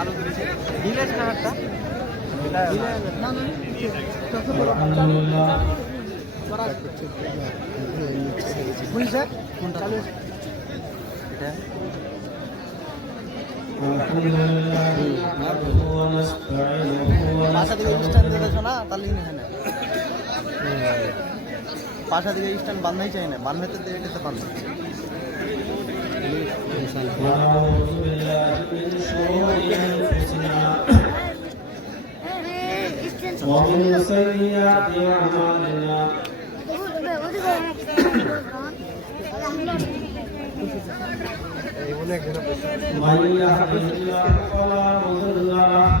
চালু করেছে দিলেন না একটা পাশা দিকে স্ট্যান্ড বাঁধাই চাই না বাঁধতে দিয়ে এটাতে বাঁধ ومن سيئات أعمالنا من يهده الله فلا مضل له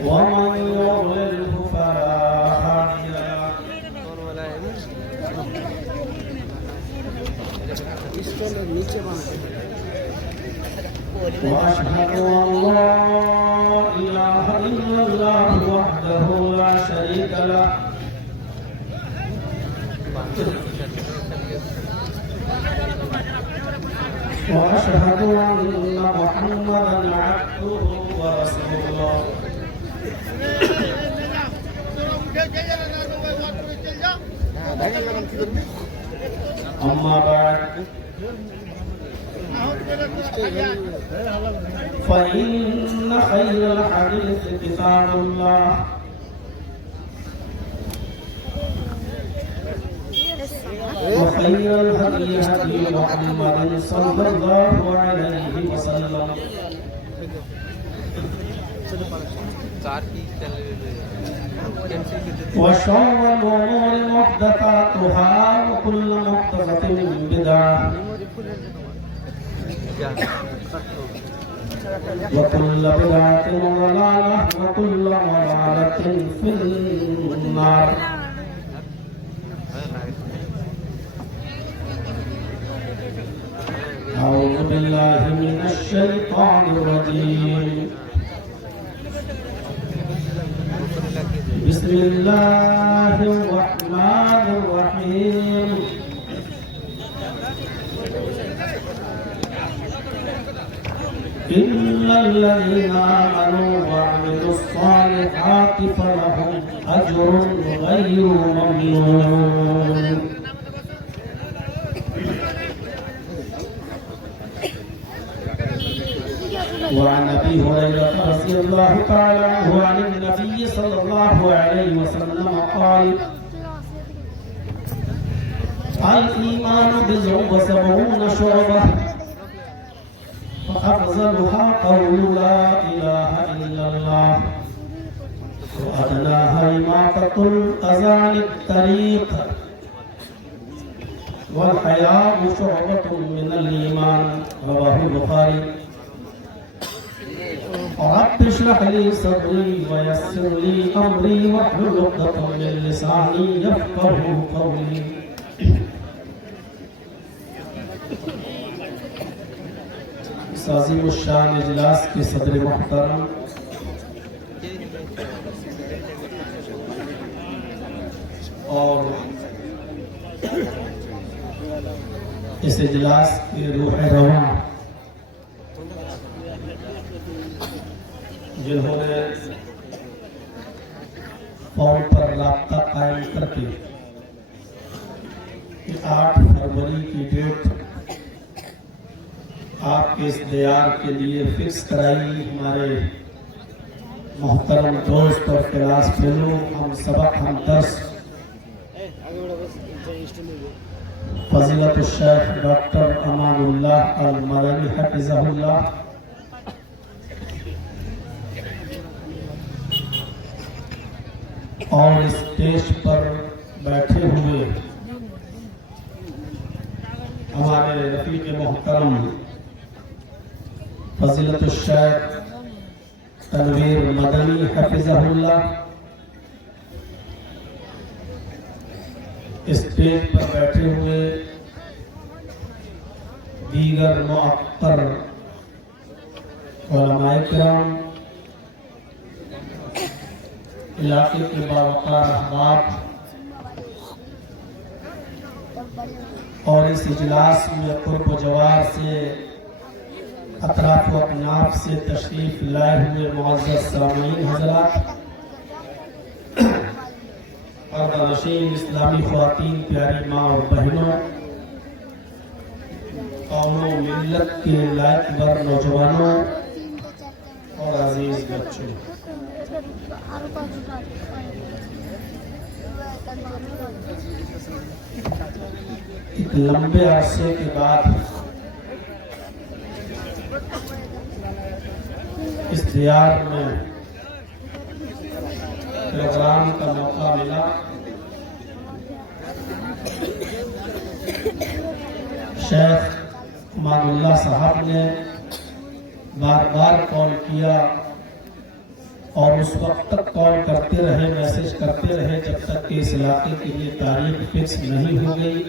ومن يضلله فلا هادي له وأشهد أن لا إله إلا الله وحده لا شريك له وأشهد أن محمدا عبده ورسوله أما بعد فإن خير الحديث كتاب الله وخير الهدي هدي محمد صلى الله عليه وسلم وشر الأمور محدثاتها وكل محدثة بدعة وكل بدعة ضلالة وكل ضلالة في النار أعوذ بالله من الشيطان الرجيم بسم الله الرحمن الرحيم إن الذين آمنوا وعملوا الصالحات فلهم أجر غير ممنون وعن أبي هريرة رضي الله تعالى عنه عن النبي صلى الله عليه وسلم قال الإيمان بضع وسبعون شعبة فأفضلها قول لا إله إلا الله وأدناها إماطة الأذى عن الطريق والحياء شعبة من الإيمان رواه البخاري رب اشرح لي صدري ويسر لي أمري واحلل عقدة من لساني يفقهوا قولي عظیم الشان اجلاس کے صدر محترم اور اس اجلاس کے روح رواں جنہوں نے فون پر رابطہ قائم کر کے 8 فروری کی ڈیٹ آپ کے اس دیار کے لیے فکس کرائی ہمارے محترم دوست اور کلاس فیلو ہم سبق ہم درس فضیلت الشیخ ڈاکٹر امان اللہ المدنی حفظہ اللہ اور اسٹیج پر بیٹھے ہوئے ہمارے رفیق محترم فضیلت الشیخ تنویر مدنی حفظہ اللہ اسٹیج پر بیٹھے ہوئے دیگر معطر علماء کرام علاقے کے باوقار احباب اور اس اجلاس میں قرب و جوار سے اطراف و اکناف سے تشریف لائے ہوئے معزز سامعین حضرات، پردہ نشین اسلامی خواتین، پیاری ماں اور بہنوں، قوم و ملت کے لائق بر نوجوانوں اور عزیز بچوں، ایک لمبے عرصے کے بعد اس دیار میں پروگرام کا موقع ملا۔ شیخ امان اللہ صاحب نے بار بار کال کیا اور اس وقت تک کال کرتے رہے، میسج کرتے رہے جب تک کہ اس علاقے کے لیے تاریخ فکس نہیں ہو گئی،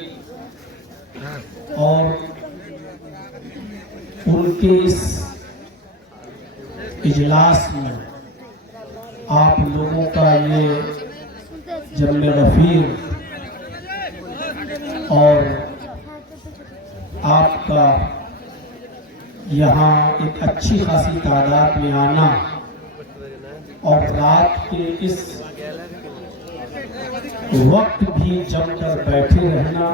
اور ان کے اس اجلاس میں آپ لوگوں کا یہ جمع غفیر اور آپ کا یہاں ایک اچھی خاصی تعداد میں آنا اور رات کے اس وقت بھی جم کر بیٹھے رہنا،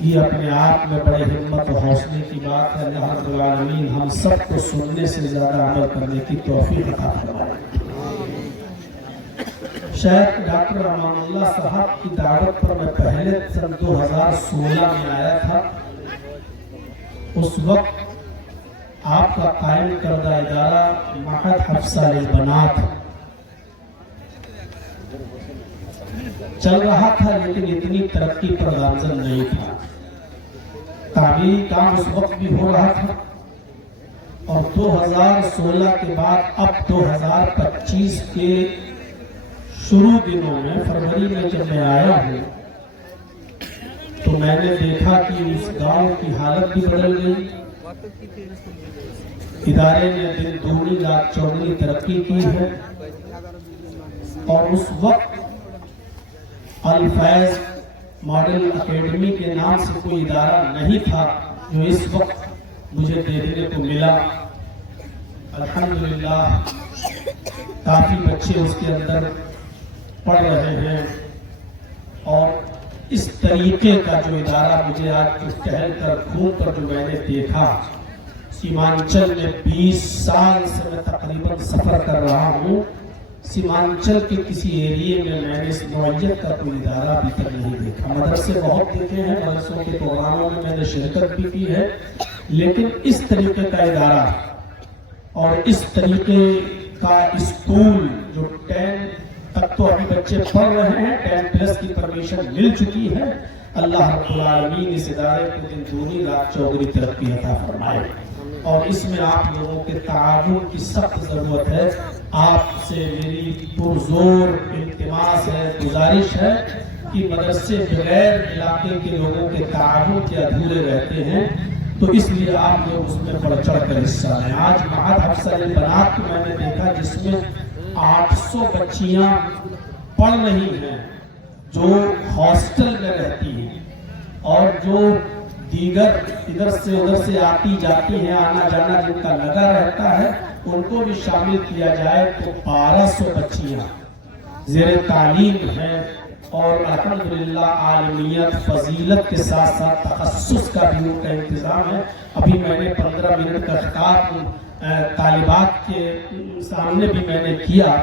یہ اپنے آپ میں بڑے ہمت و حوصلے کی بات ہے۔ اللہ رب العالمین ہم سب کو سننے سے زیادہ عمل کرنے کی توفیق عطا فرمائے۔ شیخ ڈاکٹر امان اللہ صاحب کی دعوت پر میں پہلے سن 2016 میں آیا تھا۔ اس وقت آپ کا قائم کردہ ادارہ معہد حفصہ للبنات چل رہا تھا، لیکن اتنی ترقی پر گامزن نہیں تھا۔ تعمیری کام اس وقت بھی ہو رہا تھا، اور 2016 کے بعد اب 2025 کے شروع دنوں میں فروری میں جب میں آیا ہوں تو میں نے دیکھا کہ اس گاؤں کی حالت بھی بدل گئی، ادارے نے دن دگنی رات چوگنی ترقی کی ہے، اور اس وقت الفیض ماڈل اکیڈمی کے نام سے کوئی ادارہ نہیں تھا جو اس وقت مجھے دیکھنے کو ملا۔ الحمدللہ کافی بچے اس کے اندر پڑھ رہے ہیں، اور اس طریقے کا جو ادارہ مجھے آج ٹہل کر گھوم کر جو میں نے دیکھا، سیمانچل میں 20 سال سے میں تقریباً سفر کر رہا ہوں، سیمانچل کے کسی ایریے میں نے اس نوعیت کا کوئی ادارہ ابھی تک نہیں دیکھا۔ مدرسے بہت دیکھے ہیں، مدرسوں کے پروگراموں میں نے شرکت بھی کی ہے، لیکن اس طریقے کا ادارہ اور اس طریقے کا اسکول جو 10 تک تو ابھی بچے پڑھ رہے ہیں، 10+ کی پرمیشن مل چکی ہے، اللہ رب العالمین اس ادارے کو دن دگنی رات چوگنی ترقی عطا فرمائے۔ اور اس میں آپ لوگوں کے تعاون کی سخت ضرورت ہے۔ آپ سے میری پرزور التماس ہے، گزارش ہے کہ مدرسے بغیر علاقے کے لوگوں کے تعاون کے ادھورے رہتے ہیں، تو اس لیے آپ لوگ اس میں بڑھ چڑھ کر حصہ لیں۔ آج معہد حفصہ للبنات کو میں نے دیکھا جس میں 800 بچیاں پڑھ رہی ہیں جو ہاسٹل میں رہتی ہیں، اور جو دیگر ادھر سے ادھر سے آتی جاتی ہیں، آنا جانا جن کا لگا رہتا ہے، ان کو بھی شامل کیا جائے تو 1200 بچیاں زیر تعلیم ہیں، اور الحمدللہ عالمیت فضیلت کے ساتھ ساتھ تخصص کا بھی ان کا انتظام ہے۔ ابھی میں نے 15 منٹ کا خطاب طالبات کے سامنے بھی میں نے کیا،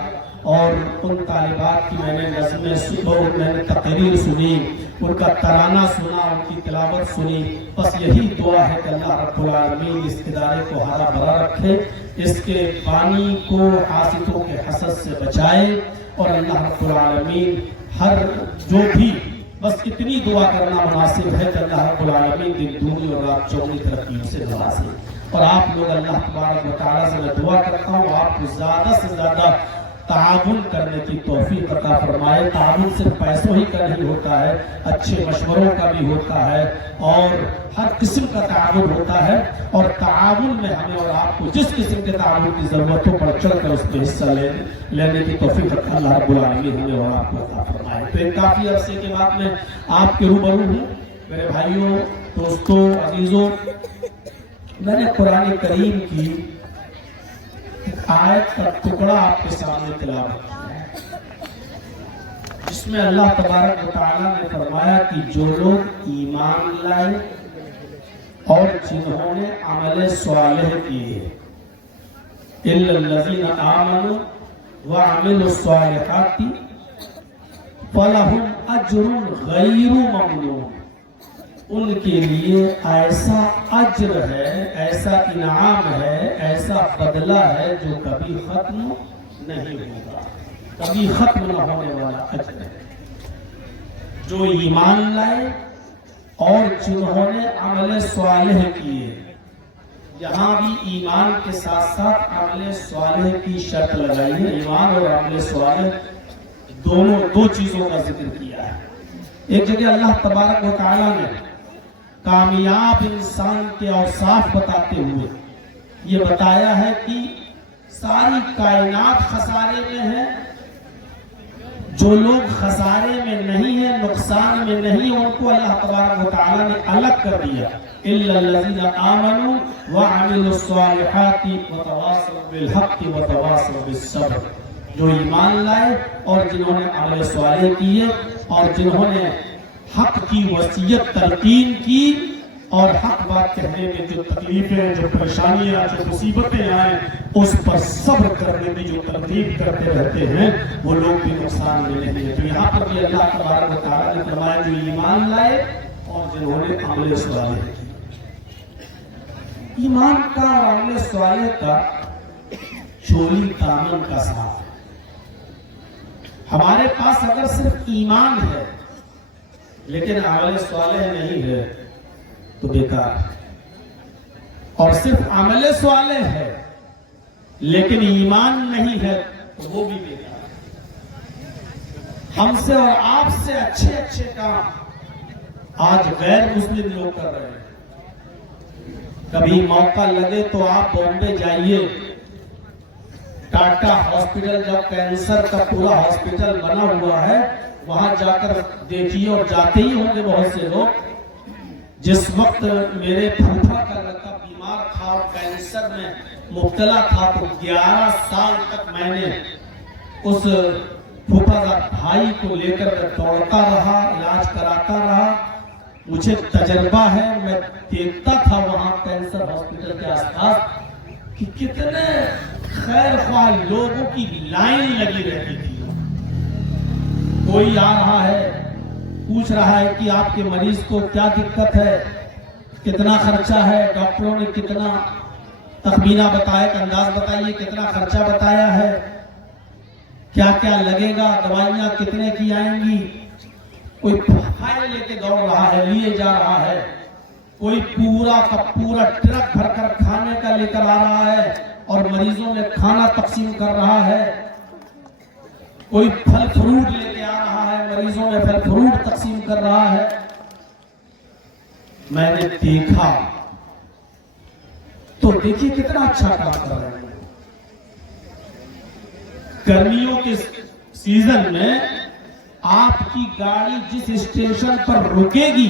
اور ان طالبات کی میں نے نظمیں سنی، میں نے تقریر سنی، ان کا ترانہ سنا، ان کی تلاوت سنی۔ بس یہی دعا ہے کہ اللہ رب العالمین اس ادارے کو ہرا بھرا رکھے، اس کے بانی کو حاسدوں کے حسد سے بچائے، اور اللہ رب العالمین ہر جو بھی بس اتنی دعا کرنا مناسب ہے کہ اللہ رب العالمین دن دگنی اور رات چوگنی ترقیوں سے نوازے۔ اور آپ لوگ اللہ تبارک و تعالیٰ سے میں دعا کرتا ہوں آپ کو زیادہ سے زیادہ تعاون کرنے کی توفیق عطا فرمائے. تعاون صرف پیسوں ہی کا نہیں ہوتا ہے, اچھے مشوروں کا بھی ہوتا ہے اور ہر قسم کا تعاون ہوتا ہے. اور تعاون میں ہمیں اور آپ کو جس قسم کے تعاون کی ضرورت ہو بڑھ چڑھ کر اس میں حصہ لینے کی توفیق اللہ رب العالمین ہمیں اور آپ کو عطا فرمائے. تو ایک کافی عرصے کے بعد میں آپ کے روبرو ہوں. میرے بھائیوں, دوستوں, عزیزوں, میں نے قرآن کریم کی آیت کا ٹکڑا آپ کے سامنے تلاوت کیا ہے, جس میں اللہ تبارک و تعالیٰ نے فرمایا کہ جو لوگ ایمان لائے اور جنہوں نے عمل صالح کیے, الا الذین آمنوا وعملوا الصالحات فلہم اجر غیر ممنون, ان کے لیے ایسا اجر ہے, ایسا انعام ہے, ایسا بدلہ ہے جو کبھی ختم نہیں ہوگا, کبھی ختم نہ ہونے والا اجر ہے. جو ایمان لائے اور جنہوں نے عمل صالح کیے, یہاں بھی ایمان کے ساتھ ساتھ عمل صالح کی شرط لگائی ہے. ایمان اور عمل صالح دونوں دو چیزوں کا ذکر کیا ہے. ایک جگہ اللہ تبارک و تعالیٰ نے کامیاب انسان کے اوصاف بتاتے ہوئے یہ بتایا ہے کہ ساری کائنات خسارے میں ہے, جو لوگ خسارے میں نہیں ہیں, نقصان میں نہیں, ان کو اللہ تبارک و تعالیٰ نے الگ کر دیا. الا الذین آمنوا وعملوا الصالحات وتواصوا بالحق وتواصوا بالصبر, جو ایمان لائے اور جنہوں نے عمل صالح کیے اور جنہوں نے حق کی وصیت تلقین کی اور حق بات کہنے میں جو تکلیفیں, جو پریشانیاں, جو مصیبتیں آئیں اس پر صبر کرنے میں جو ترغیب کرتے رہتے ہیں, وہ لوگ بھی نقصان میں نہیں ہیں. تو یہاں پر بھی اللہ تبارک و تعالیٰ نے فرمایا جو ایمان لائے اور جنہوں نے عمل صالح کیا. ایمان کا اور عمل صالح کا چولی دامن کا ساتھ ہے. ہمارے پاس اگر صرف ایمان ہے لیکن عمل صالح نہیں ہے تو بیکار ہے, اور صرف عمل صالح ہے لیکن ایمان نہیں ہے تو وہ بھی بیکار ہے. ہم سے اور آپ سے اچھے اچھے کام آج غیر مسلم لوگ کر رہے ہیں. کبھی موقع لگے تو آپ بامبے جائیے, ٹاٹا ہاسپٹل جب کینسر کا پورا ہاسپٹل بنا ہوا ہے وہاں جا کر دیکھیے, اور جاتے ہی ہوں گے بہت سے لوگ. جس وقت میرے پھوپھا کا لڑکا بیمار تھا اور کینسر میں مبتلا تھا تو 11 سال تک میں نے اس پھوپھا کا بھائی کو لے کر دوڑتا رہا, علاج کراتا رہا. مجھے تجربہ ہے, میں دیکھتا تھا وہاں کینسر ہاسپٹل کے آس پاس کہ کتنے خیر خواہ لوگوں کی لائن لگی رہتی تھی. کوئی آ رہا ہے, پوچھ رہا ہے کہ آپ کے مریض کو کیا دقت ہے, کتنا خرچہ ہے, ڈاکٹروں نے کتنا تخمینہ بتایا, ایک انداز بتائیے کتنا خرچہ بتایا ہے, کیا کیا لگے گا, دوائیاں کتنے کی آئیں گی. کوئی فائل لے کے دوڑ رہا ہے, لیے جا رہا ہے, کوئی پورا کا پورا ٹرک بھر کر کھانے کا لے کر آ رہا ہے اور مریضوں میں کھانا تقسیم کر رہا ہے, کوئی پھل فروٹ لے کے آ رہا ہے, مریضوں میں پھل فروٹ تقسیم کر رہا ہے. میں نے دیکھا تو دیکھیے کتنا اچھا کام کر رہے ہیں. گرمیوں کے سیزن میں آپ کی گاڑی جس اسٹیشن پر رکے گی,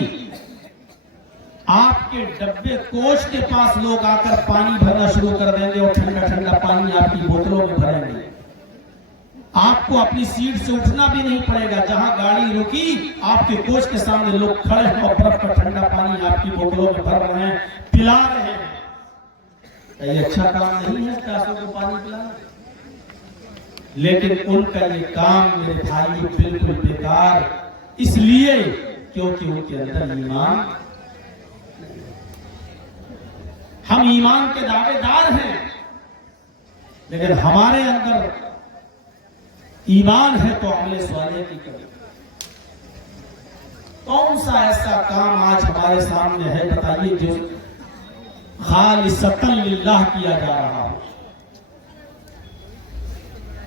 آپ کے ڈبے کوچ کے پاس لوگ آ کر پانی بھرنا شروع کر دیں گے اور ٹھنڈا ٹھنڈا پانی آپ کی بوتلوں میں بھریں گے. آپ کو اپنی سیٹ سے اٹھنا بھی نہیں پڑے گا, جہاں گاڑی رکی آپ کے کوچ کے سامنے لوگ کھڑے ہیں اور برف کا ٹھنڈا پانی آپ کی بوتلوں میں بھر رہے ہیں, پلا رہے ہیں. یہ اچھا کام نہیں ہے پیاسوں کو پانی پلانا؟ لیکن ان کا یہ کام میرے بھائی بالکل بیکار, اس لیے کیونکہ ان کے اندر ایمان. ہم ایمان کے دعوے دار ہیں لیکن ہمارے اندر ایمان ہے تو عمل صالح کی کمی. کون سا ایسا کام آج ہمارے سامنے ہے بتائیے جو خالصتاً للہ کیا جا رہا ہو؟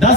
10,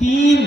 3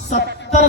70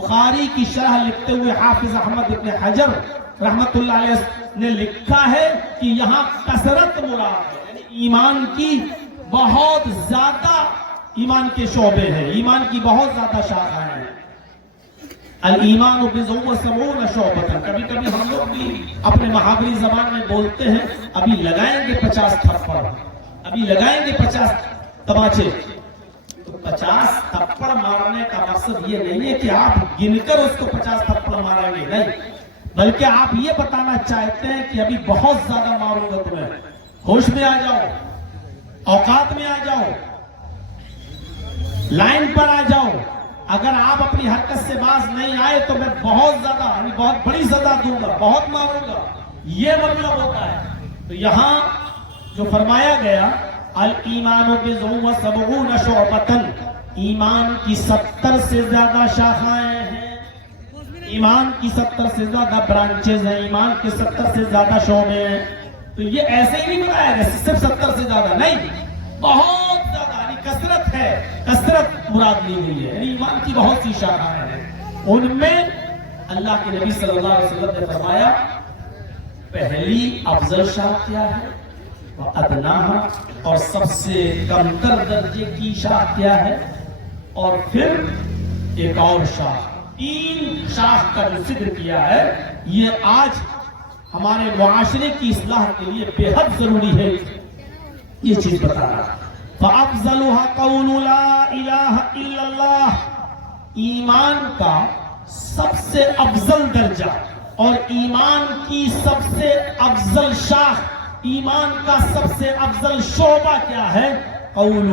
بخاری کی شرح لکھتے ہوئے حافظ احمد ابن حجر رحمت اللہ علیہ نے لکھا ہے کہ یہاں کثرت مراد ہے، یعنی ایمان کی بہت زیادہ ایمان کے شعبے ہیں، ایمان کی بہت زیادہ شاخیں ہیں۔ الایمان بضع و سبعون شعبۃ، کبھی کبھی ہم لوگ بھی اپنے محاوری زبان میں بولتے ہیں ابھی لگائیں گے 50 تھپڑ، ابھی لگائیں گے 50 تماچے۔ تو 50 تھپڑ مارنے کا مقصد یہ نہیں ہے کہ آپ گن کر اس کو 50 تھپڑ ماریں گے، نہیں، بلکہ آپ یہ بتانا چاہتے ہیں کہ ابھی بہت زیادہ ماروں گا تمہیں، ہوش میں آ جاؤ، اوقات میں آ جاؤ، لائن پر آ جاؤ، اگر آپ اپنی حرکت سے باز نہیں آئے تو میں بہت زیادہ، یعنی بہت بڑی سزا دوں گا، بہت ماروں گا، یہ مطلب ہوتا ہے۔ تو یہاں جو فرمایا گیا الایمان بضع و سبعون شعبۃ، ایمان کی 70 سے زیادہ شاخائیں ہیں، ایمان کی 70 سے زیادہ برانچز ہیں، ایمان کے 70 سے زیادہ شعبے ہیں۔ تو یہ ایسے ہی نہیں بتایا گیا صرف 70 سے زیادہ، نہیں، بہت زیادہ، یعنی کثرت ہے، کثرت مراد لی گئی ہے، یعنی ایمان کی بہت سی شاخائیں ہیں۔ ان میں اللہ کے نبی صلی اللہ علیہ وسلم نے فرمایا پہلی افضل شاخ کیا ہے، ادناہا، اور سب سے کمتر درجے کی شاخ کیا ہے، اور پھر ایک اور شاخ، 3 شاخ کا جو ذکر کیا ہے، یہ آج ہمارے معاشرے کی اصلاح کے لیے بے حد ضروری ہے یہ چیز بتانا۔ فَأَفْضَلُهَا قَوْلُ لَا إِلَهَ إِلَّا اللَّهِ، ایمان کا سب سے افضل درجہ اور ایمان کی سب سے افضل شاخ، ایمان کا سب سے افضل شعبہ کیا ہے؟ قول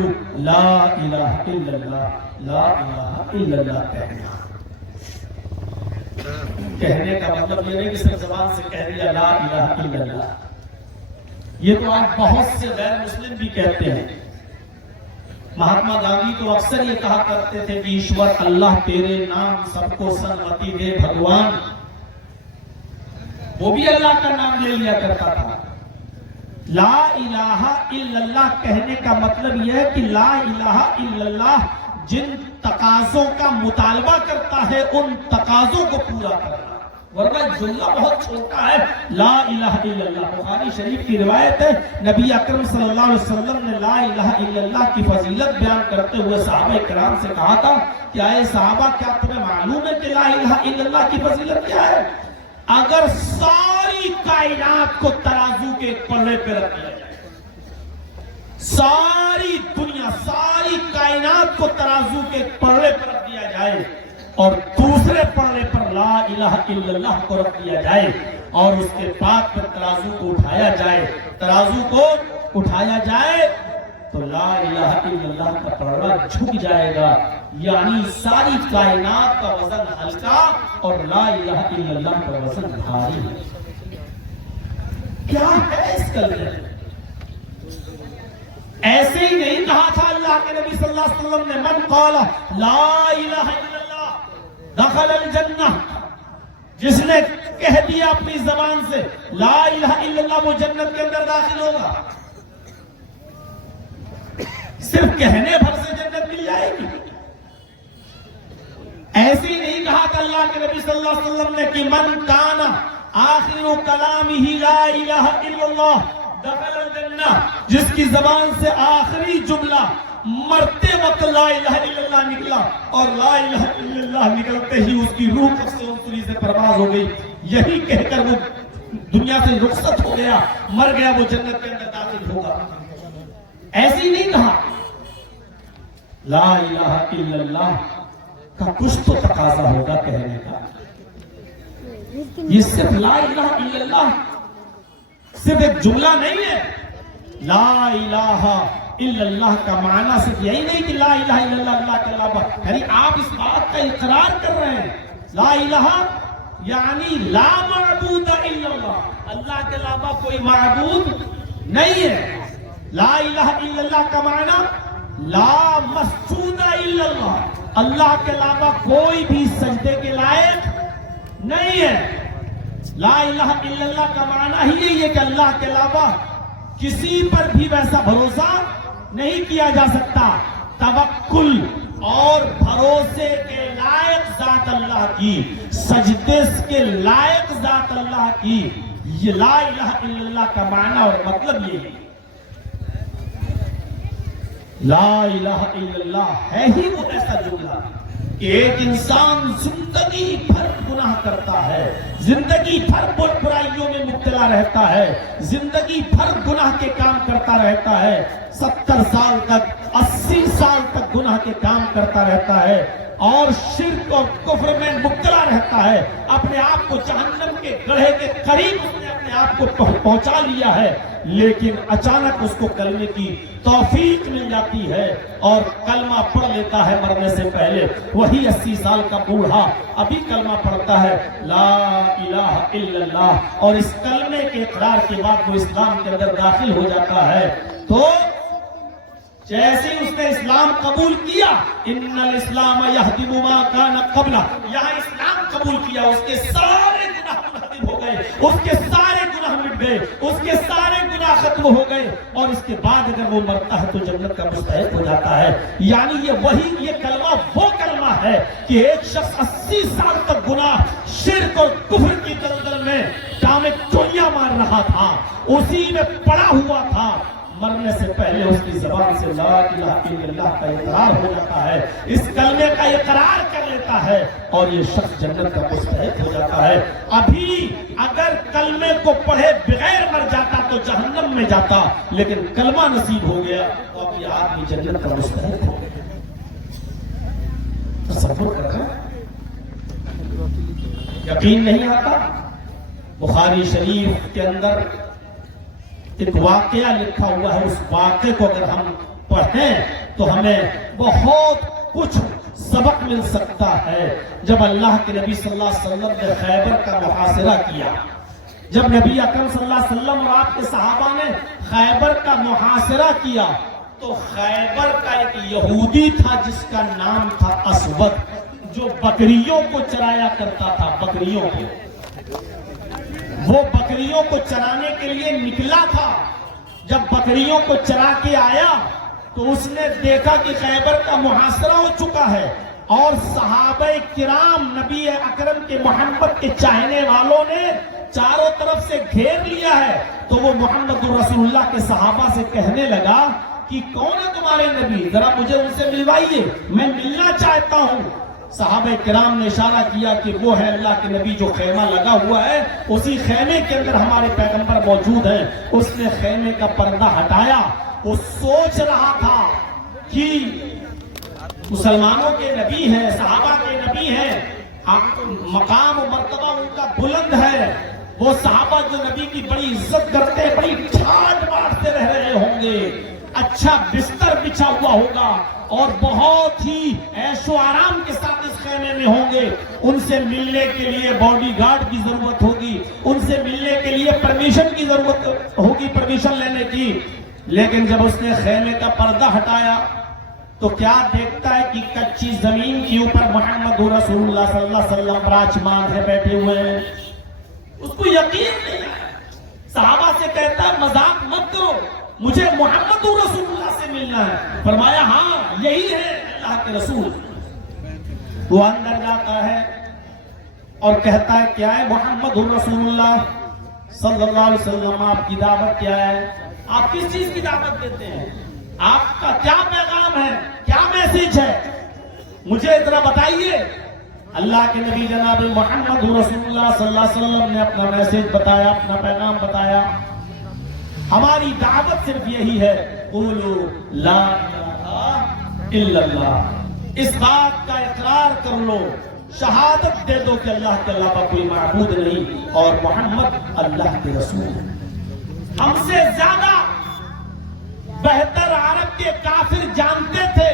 لا الہ الا اللہ، لا الہ الا اللہ کہنا۔ کہنے کا مطلب یہ نہیں کہ صرف زبان سے کہہ دیا لا الہ الا اللہ، یہ تو آج بہت سے غیر مسلم بھی کہتے ہیں۔ مہاتما گاندھی تو اکثر یہ کہا کرتے تھے کہ ایشور اللہ تیرے نام سب کو سنمتی دے بھگوان، وہ بھی اللہ کا نام لے لیا کرتا تھا۔ لا الہ الا اللہ کہنے کا مطلب یہ ہے کہ لا الہ الا اللہ جن تقاضوں کا مطالبہ کرتا ہے ان تقاضوں کو پورا کرنا، ورنہ جملہ بہت چھوٹا ہے لا الہ الا اللہ۔ بخاری شریف کی روایت ہے، نبی اکرم صلی اللہ علیہ وسلم نے لا الہ الا اللہ کی فضیلت بیان کرتے ہوئے صحابہ کرام سے کہا تھا کہ اے صحابہ کیا تمہیں معلوم ہے کہ لا الہ الا اللہ کی فضیلت کیا ہے؟ اگر ساری کائنات کو ترازو کے پلڑے پہ رکھ دیا جائے، ساری دنیا، ساری کائنات کو ترازو کے پلڑے پر رکھ دیا جائے اور دوسرے پلڑے پر لا الہ الا اللہ کو رکھ دیا جائے اور اس کے بعد پھر ترازو کو اٹھایا جائے، ترازو کو اٹھایا جائے تو لا الہ الا اللہ کا پلڑا جھک جائے گا، یعنی ساری کائنات کا وزن ہلکا اور لا الہ الا اللہ کا وزن بھاری ہے۔ کیا ہے اس کلمے؟ ایسے ہی نہیں کہا تھا اللہ کے نبی صلی اللہ علیہ وسلم نے من قال لا الہ الا اللہ دخل الجنہ، جس نے کہہ دیا اپنی زبان سے لا الہ الا اللہ وہ جنت کے اندر داخل ہوگا۔ صرف کہنے بھر سے جنت مل جائے گی؟ ایسے ہی نہیں کہا تھا اللہ کے نبی صلی اللہ علیہ وسلم نے کہ من کان آخر کلامہ لا الہ الا اللہ دخل الجنہ، جس کی زبان سے آخری جملہ مرتے وقت لا الہ الا اللہ نکلا اور لا الہ الا اللہ نکلتے ہی اس کی روح قبض عنصری سے پرواز ہو گئی، یہی کہہ کر وہ دنیا سے رخصت ہو گیا، مر گیا، وہ جنت کے اندر داخل ہوگا۔ ایسے ہی نہیں کہا، لا الہ الا اللہ کا کچھ تو تقاضا ہوگا کہنے کا۔ یہ صرف لا الہ الا اللہ صرف ایک جملہ نہیں ہے، لا الہ الا اللہ کا معنی صرف یہی نہیں کہ لا الہ الا اللہ اللہ کے علاوہ، یعنی آپ اس بات کا اقرار کر رہے ہیں لا الہ یعنی لا معبود الا اللہ، اللہ کے علاوہ کوئی معبود نہیں ہے۔ لا الہ الا اللہ کا معنی لا مسجود الا اللہ، اللہ کے علاوہ کوئی بھی سجدے کے لائق نہیں ہے۔ لا الہ الا اللہ کا معنی ہی یہی ہے کہ اللہ کے علاوہ کسی پر بھی ویسا بھروسہ نہیں کیا جا سکتا، توکل اور بھروسے کے لائق ذات اللہ کی، سجدے کے لائق ذات اللہ کی. یہ لا الہ الا اللہ کا معنی اور مطلب یہ ہے. لا الہ الا اللہ ہے ہی وہ ایسا جملہ کہ ایک انسان زندگی بھر گناہ کرتا ہے، زندگی بھر برائیوں میں مبتلا رہتا ہے، زندگی بھر گناہ کے کام کرتا رہتا ہے، 70 سال تک 80 سال تک گناہ کے کام کرتا رہتا ہے اور شرک اور کفر میں مبتلا رہتا ہے، اپنے آپ کو جہنم کے گڑھے کے قریب اس نے اپنے آپ کو پہنچا لیا ہے. لیکن اچانک اس کو کلمے کی توفیق مل جاتی ہے اور کلمہ پڑھ لیتا ہے مرنے سے پہلے. وہی 80 سال کا بوڑھا ابھی کلمہ پڑھتا ہے لا الہ الا اللہ، اور اس کلمے کے اقرار کے بعد وہ اسلام کے اندر داخل ہو جاتا ہے. تو جیسے اس نے اسلام قبول کیا، ان الاسلام یہدم ما کان قبلہ، یہاں اسلام قبول کیا، اس کے سارے گناہ منہدم ہو گئے، اس کے سارے گناہ مٹ گئے، اس کے سارے گناہ ختم ہو گئے، اور اس کے بعد اگر وہ مرتا ہے تو جنت کا مستحق ہو جاتا ہے. یعنی یہ کلمہ وہ کلمہ ہے کہ ایک شخص 80 سال تک گناہ، شرک اور کفر کی دلدل میں ٹامے چوئیاں مار رہا تھا، اسی میں پڑا ہوا تھا. مرنے سے پہلے اس کی زبان سے لا الہ الا اللہ کا اقرار ہو جاتا ہے، اس کلمے کا اقرار کر لیتا ہے اور یہ شخص جنت کا مستحق ہو جاتا ہے. ابھی اگر کلمے کو پڑھے بغیر مر جاتا تو جہنم میں جاتا، لیکن کلمہ نصیب ہو گیا تو اب یہ آدمی جنت کا مستحق ہو گیا. تصور کر رہا ہے؟ یقین نہیں آتا؟ بخاری شریف کے اندر ایک واقعہ لکھا ہوا ہے، اس واقعے کو اگر ہم پڑھیں تو ہمیں بہت کچھ سبق مل سکتا ہے. جب اللہ کے نبی صلی اللہ علیہ وسلم نے خیبر کا محاصرہ کیا، جب نبی اکرم صلی اللہ علیہ وسلم اور آپ کے صحابہ نے خیبر کا محاصرہ کیا تو خیبر کا ایک یہودی تھا جس کا نام تھا اسود، جو بکریوں کو چرایا کرتا تھا. بکریوں کو، وہ بکریوں کو چرانے کے لیے نکلا تھا. جب بکریوں کو چرا کے آیا تو اس نے دیکھا کہ خیبر کا محاصرہ ہو چکا ہے اور صحابہ کرام نبی اکرم کے محمد کے چاہنے والوں نے چاروں طرف سے گھیر لیا ہے. تو وہ محمد رسول اللہ کے صحابہ سے کہنے لگا کہ کون ہے تمہارے نبی، ذرا مجھے ان سے ملوائیے، میں ملنا چاہتا ہوں. صحابہ کرام نے اشارہ کیا کہ وہ ہے اللہ کے نبی جو خیمہ لگا ہوا ہے، اسی خیمے کے اندر ہمارے پیغمبر موجود ہیں. اس نے خیمے کا پردہ ہٹایا. وہ سوچ رہا تھا کہ مسلمانوں کے نبی ہیں، صحابہ کے نبی ہیں، مقام و مرتبہ ان کا بلند ہے، وہ صحابہ جو نبی کی بڑی عزت کرتے ہیں، بڑی ٹھاٹ مارتے رہ رہے ہوں گے، اچھا بستر بچھا ہوا ہوگا اور بہت ہی عیش و آرام کے ساتھ اس خیمے میں ہوں گے. ان سے ملنے کے لیے باڈی گارڈ کی ضرورت ہوگی، ان سے ملنے کے لیے پرمیشن کی ضرورت ہوگی، پرمیشن لینے کی. لیکن جب اس نے خیمے کا پردہ ہٹایا تو کیا دیکھتا ہے کہ کچی زمین کے اوپر محمد رسول اللہ صلی اللہ علیہ وسلم براجمان ہے، بیٹھے ہوئے ہیں. اس کو یقین نہیں ہے. صحابہ سے کہتا ہے مذاق مت کرو، مجھے محمد رسول اللہ سے ملنا ہے. فرمایا ہاں یہی ہے اللہ کے رسول. وہ اندر جاتا ہے اور کہتا ہے کیا ہے محمد رسول اللہ صلی اللہ علیہ وسلم، آپ کی دعوت کیا ہے؟ آپ کس چیز کی دعوت دیتے ہیں؟ آپ کا کیا پیغام ہے، کیا میسج ہے؟ مجھے ذرا بتائیے. اللہ کے نبی جناب محمد رسول اللہ صلی اللہ علیہ وسلم نے اپنا میسج بتایا، اپنا پیغام بتایا. ہماری دعوت صرف یہی ہے، قولوا لا الہ الا اللہ. اس بات کا اقرار کر لو، شہادت دے دو کہ اللہ کے علاوہ کوئی معبود نہیں اور محمد اللہ کے رسول. ہم سے زیادہ بہتر عرب کے کافر جانتے تھے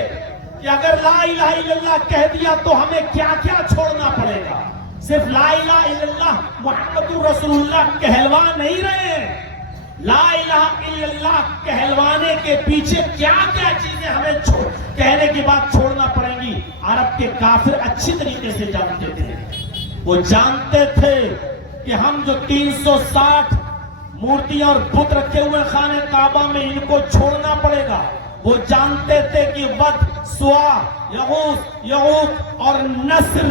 کہ اگر لا الہ الا اللہ کہہ دیا تو ہمیں کیا کیا چھوڑنا پڑے گا. صرف لا الہ الا اللہ محمد رسول اللہ کہلوا نہیں رہے ہیں، لا الہ الا اللہ کہلوانے کے پیچھے کیا کیا چیزیں ہمیں کہنے کے بعد چھوڑنا پڑیں گی. عرب کے کافر اچھی طریقے سے جانتے تھے. وہ جانتے تھے کہ ہم جو 360 مورتیاں اور بت رکھے ہوئے خانہ کعبہ میں ان کو چھوڑنا پڑے گا. وہ جانتے تھے کہ ود، سوا، یغوث، یعوق اور نصر،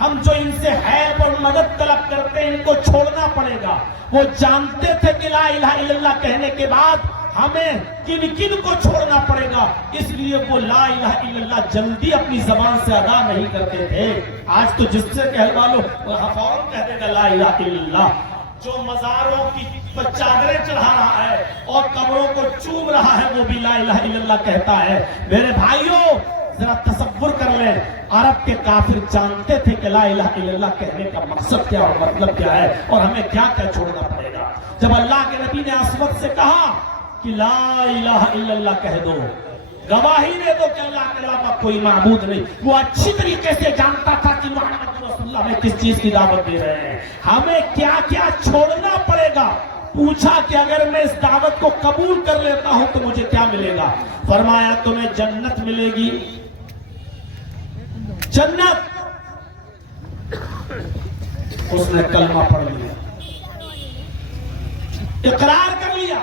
ہم جو ان سے حیب اور مدد طلب کرتے ہیں ان کو چھوڑنا پڑے گا۔ وہ جانتے تھے کہ لا الہ الا اللہ کہنے کے بعد ہمیں کن کن کو چھوڑنا پڑے گا، اس لیے وہ لا الہ الا اللہ جلدی اپنی زبان سے ادا نہیں کرتے تھے۔ آج تو جس سے کہلوا لو وہ فوراً کہہ دے گا لا الہ الا اللہ۔ جو مزاروں کی چادریں چڑھا رہا ہے اور قبروں کو چوم رہا ہے وہ بھی لا الہ الا اللہ کہتا ہے۔ میرے بھائیوں ذرا تصور کر لیں، عرب کے کافر جانتے تھے کہ لا الہ الا اللہ کہنے کا مقصد کیا اور مطلب کیا ہے اور ہمیں کیا کیا چھوڑنا پڑے گا۔ جب اللہ کے نبی نے اسود سے کہا کہ لا الہ الا اللہ کہہ دو، گواہی دے دو کہ اللہ کے علاوہ کوئی معبود نہیں، وہ اچھی طریقے سے جانتا تھا کہ محمد رسول اللہ میں کس چیز کی دعوت دے رہے ہیں، ہمیں کیا کیا چھوڑنا پڑے گا۔ پوچھا کہ اگر میں اس دعوت کو قبول کر لیتا ہوں تو مجھے کیا ملے گا؟ فرمایا تمہیں جنت ملے گی، جنت۔ اس نے کلمہ پڑھ لیا، اقرار کر لیا،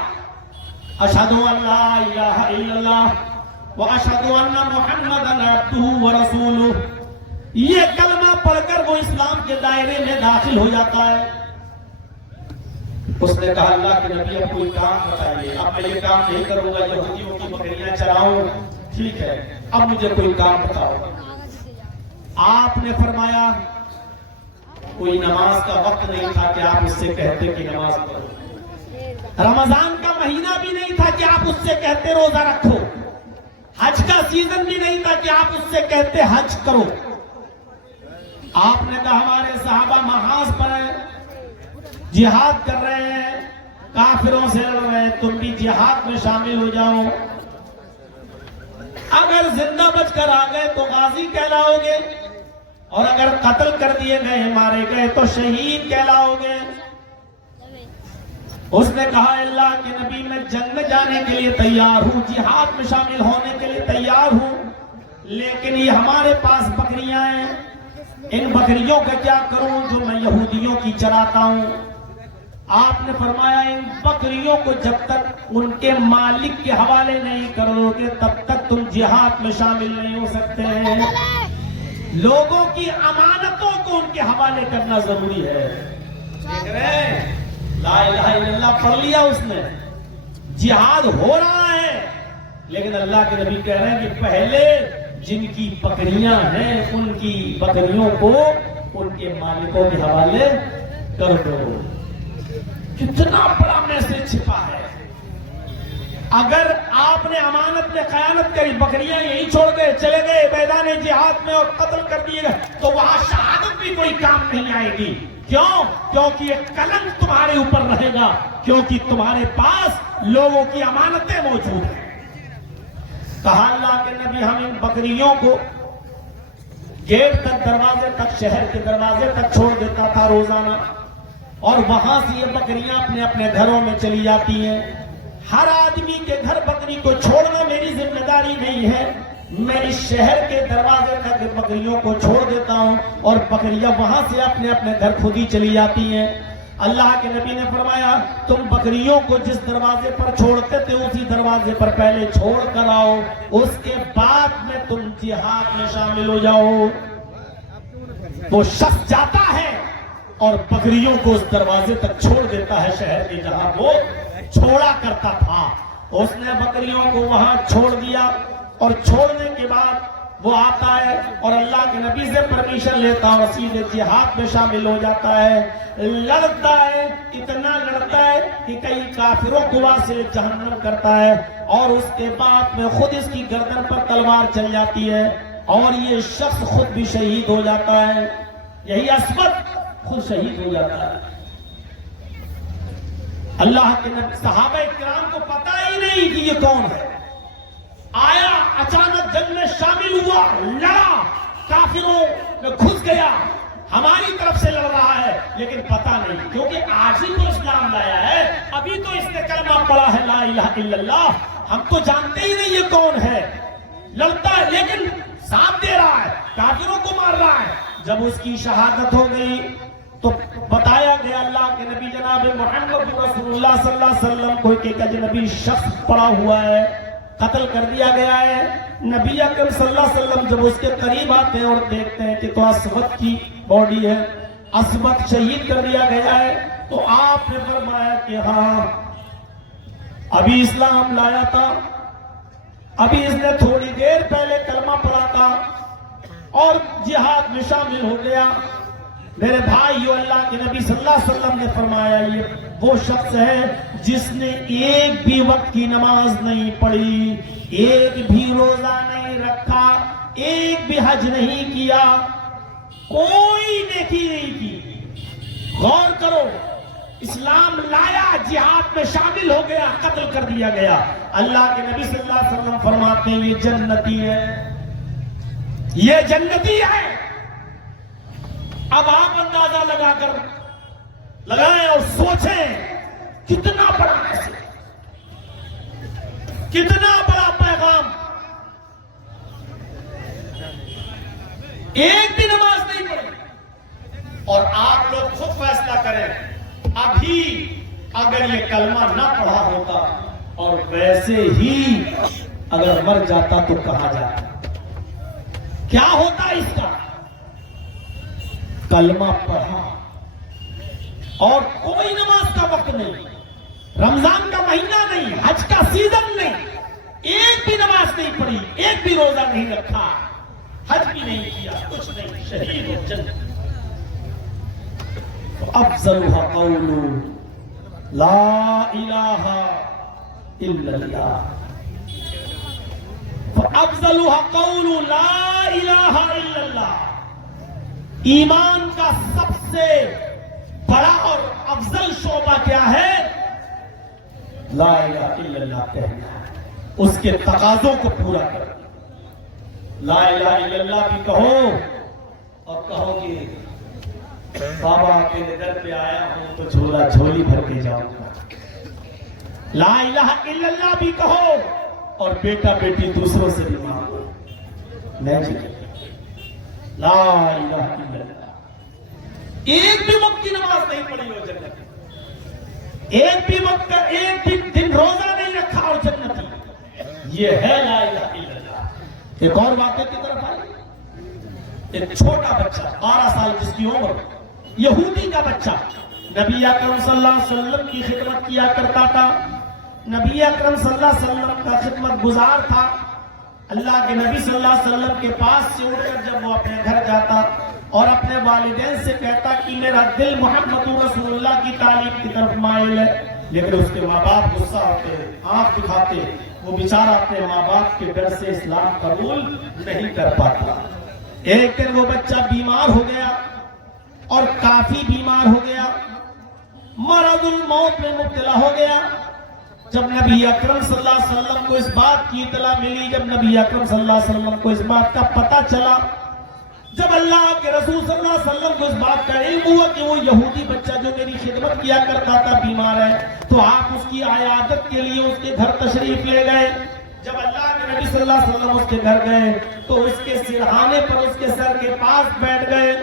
اشہد ان لا الہ الا اللہ واشہد ان محمدا عبدہ ورسولہ۔ یہ کلمہ پڑھ کر وہ اسلام کے دائرے میں داخل ہو جاتا ہے۔ اس نے کہا اللہ کے نبی اب کوئی کام بتائیے، اب میں یہ کام نہیں کروں گا یہودیوں کی بکریاں چراؤں، ٹھیک ہے اب مجھے کوئی کام بتاؤ۔ آپ نے فرمایا کوئی نماز کا وقت نہیں تھا کہ آپ اس سے کہتے کہ نماز پڑھو، رمضان کا مہینہ بھی نہیں تھا کہ آپ اس سے کہتے روزہ رکھو، حج کا سیزن بھی نہیں تھا کہ آپ اس سے کہتے حج کرو۔ آپ نے کہا ہمارے صحابہ محاذ پر ہیں، جہاد کر رہے ہیں، کافروں سے لڑ رہے ہیں، تم بھی جہاد میں شامل ہو جاؤ، اگر زندہ بچ کر آ گئے تو غازی کہلاؤ گے اور اگر قتل کر دیے گئے مارے گئے تو شہید کہلاؤ گے۔ اس نے کہا اللہ کے نبی میں جنگ میں جانے کے لیے تیار ہوں، جہاد میں شامل ہونے کے لیے تیار ہوں، لیکن یہ ہمارے پاس بکریاں ہیں، ان بکریوں کا کیا کروں جو میں یہودیوں کی چراتا ہوں۔ آپ نے فرمایا ان بکریوں کو جب تک ان کے مالک کے حوالے نہیں کرو گے تب تک تم جہاد میں شامل نہیں ہو سکتے ہیں۔ لوگوں کی امانتوں کو ان کے حوالے کرنا ضروری ہے۔ دیکھ رہے ہیں لا الہ الا اللہ پڑھ لیا اس نے، جہاد ہو رہا ہے، لیکن اللہ کے نبی کہہ رہے ہیں کہ پہلے جن کی بکریاں ہیں ان کی بکریوں کو ان کے مالکوں کے حوالے کر دو۔ کتنا بڑا میسج چھپا ہے۔ اگر آپ نے امانت میں خیانت کری، بکریاں یہی چھوڑ گئے چلے گئے میدان جہاد میں اور قتل کر دیے گئے تو وہاں شہادت بھی کوئی کام نہیں آئے گی۔ کیوں؟ کیونکہ یہ کلنک تمہارے اوپر رہے گا، کیونکہ تمہارے پاس لوگوں کی امانتیں موجود ہیں۔ کہا اللہ کے نبی ہم ان بکریوں کو گیٹ تک، دروازے تک، شہر کے دروازے تک چھوڑ دیتا تھا روزانہ، اور وہاں سے یہ بکریاں اپنے اپنے گھروں میں چلی جاتی ہیں۔ ہر آدمی کے گھر بکری کو چھوڑنا میری ذمہ داری نہیں ہے، میں اس شہر کے دروازے تک بکریوں کو چھوڑ دیتا ہوں اور بکریاں وہاں سے اپنے اپنے گھر خود ہی چلی جاتی ہیں۔ اللہ کے نبی نے فرمایا تم بکریوں کو جس دروازے پر چھوڑتے تھے اسی دروازے پر پہلے چھوڑ کر آؤ، اس کے بعد میں تم جہاد میں شامل ہو جاؤ۔ وہ شخص جاتا ہے اور بکریوں کو اس دروازے تک چھوڑ دیتا ہے شہر کے جہاں وہ چھوڑا کرتا تھا۔ اس نے بکریوں کو وہاں چھوڑ دیا اور چھوڑنے کے بعد وہ آتا ہے اور اللہ کے نبی سے پرمیشن لیتا اور سیدھے جہاد میں شامل ہو جاتا ہے۔ لڑتا ہے، اتنا لڑتا ہے کہ کئی کافروں کو واسطے جہنم کرتا ہے اور اس کے بعد میں خود اس کی گردن پر تلوار چل جاتی ہے اور یہ شخص خود بھی شہید ہو جاتا ہے۔ یہی اسود خود شہید ہو جاتا ہے۔ اللہ کے نبی صحابہ کرام کو پتہ ہی نہیں کہ یہ کون ہے، آیا اچانک جنگ میں شامل ہوا، لڑا، کافروں میں گھس گیا، ہماری طرف سے لڑ رہا ہے لیکن پتہ نہیں، کیونکہ آج ہی تو اسلام لایا ہے، ابھی تو اس نے کلمہ پڑھا ہے لا الہ الا اللہ، ہم تو جانتے ہی نہیں یہ کون ہے۔ لڑتا ہے لیکن ساتھ دے رہا ہے، کافروں کو مار رہا ہے۔ جب اس کی شہادت ہو گئی تو بتایا گیا اللہ کے نبی جناب محمد رسول اللہ صلی اللہ علیہ وسلم کو کہ اجنبی شخص پڑا ہوا ہے، قتل کر دیا گیا ہے. نبی اکرم صلی اللہ علیہ وسلم جب اس کے قریب آتے ہیں اور دیکھتے ہیں کہ تو اسود کی باڈی ہے, اسود شہید کر دیا گیا ہے, تو آپ نے فرمایا کہ ہاں ابھی اسلام لایا تھا, ابھی اس نے تھوڑی دیر پہلے کلمہ پڑھا تھا اور جہاد میں شامل ہو گیا. میرے بھائیو, اللہ کے نبی صلی اللہ علیہ وسلم نے فرمایا یہ وہ شخص ہے جس نے ایک بھی وقت کی نماز نہیں پڑھی, ایک بھی روزہ نہیں رکھا, ایک بھی حج نہیں کیا, کوئی نیکی نہیں کی. غور کرو, اسلام لایا, جہاد میں شامل ہو گیا, قتل کر دیا گیا. اللہ کے نبی صلی اللہ علیہ وسلم فرماتے ہیں یہ جنتی ہے, یہ جنتی ہے. اب آپ اندازہ لگا کر لگائیں اور سوچیں کتنا بڑا میسج, کتنا بڑا پیغام. ایک بھی نماز نہیں پڑھی اور آپ لوگ خود فیصلہ کریں, ابھی اگر یہ کلمہ نہ پڑھا ہوتا اور ویسے ہی اگر مر جاتا تو کہاں جاتا, کیا ہوتا اس کا؟ کلمہ پڑھا اور کوئی نماز کا وقت نہیں, رمضان کا مہینہ نہیں, حج کا سیزن نہیں, ایک بھی نماز نہیں پڑھی, ایک بھی روزہ نہیں رکھا, حج بھی نہیں کیا, کچھ نہیں, شہید ہو جنت. افضلها قول لا الہ الا اللہ, افضلها قول لا الہ الا اللہ. ایمان کا سب سے بڑا اور افضل شعبہ کیا ہے؟ لا الہ الا اللہ کہنا, اس کے تقاضوں کو پورا کرنا. لا الہ الا اللہ بھی کہو اور کہو کہ بابا کے در پہ آیا ہوں تو جھولا جھولی بھر کے جاؤں گا. لا الہ الا اللہ بھی کہو اور بیٹا بیٹی دوسروں سے بھی مانگو. میں جی لا الہ الا اللہ. ایک بھی وقت کی نماز نہیں پڑھی ہو جنتی, ایک بھی وقت کا ایک بھی دن روزہ نہیں رکھا اور جنتی. یہ ہے لا الہ الا اللہ. ایک اور واقعے کی طرف آئی. ایک چھوٹا بچہ 12 سال جس کی عمر, یہودی کا بچہ, نبی اکرم صلی اللہ علیہ وسلم کی خدمت کیا کرتا تھا. نبی اکرم صلی اللہ علیہ وسلم کا خدمت گزار تھا. اللہ کے نبی صلی اللہ علیہ وسلم کے پاس سے اٹھ کر جب وہ اپنے گھر جاتا اور اپنے والدین سے کہتا کہ میرا دل محمد رسول اللہ کی تعلیم کی طرف مائل ہے, لیکن اس کے ماں باپ غصہ ہوتے, آنکھ دکھاتے, وہ بیچارہ اپنے ماں باپ کے ڈر سے اسلام قبول نہیں کر پاتا. ایک دن وہ بچہ بیمار ہو گیا اور کافی بیمار ہو گیا, مرض الموت میں مبتلا ہو گیا. جب نبی اکرم صلی اللہ علیہ وسلم کو اس بات کی اطلاع ملی, جب نبی اکرم صلی اللہ علیہ وسلم کو اس بات کا پتہ چلا, جب اللہ کے رسول صلی اللہ علیہ وسلم کو اس بات کا علم ہوا کہ وہ یہودی بچہ جو میری خدمت کیا کرتا تھا بیمار ہے, تو آپ اس کی عیادت کے لیے اس کے گھر تشریف لے گئے. جب اللہ کے نبی صلی اللہ علیہ وسلم اس کے گھر گئے تو اس کے سرہانے پر اس کے سر کے پاس بیٹھ گئے.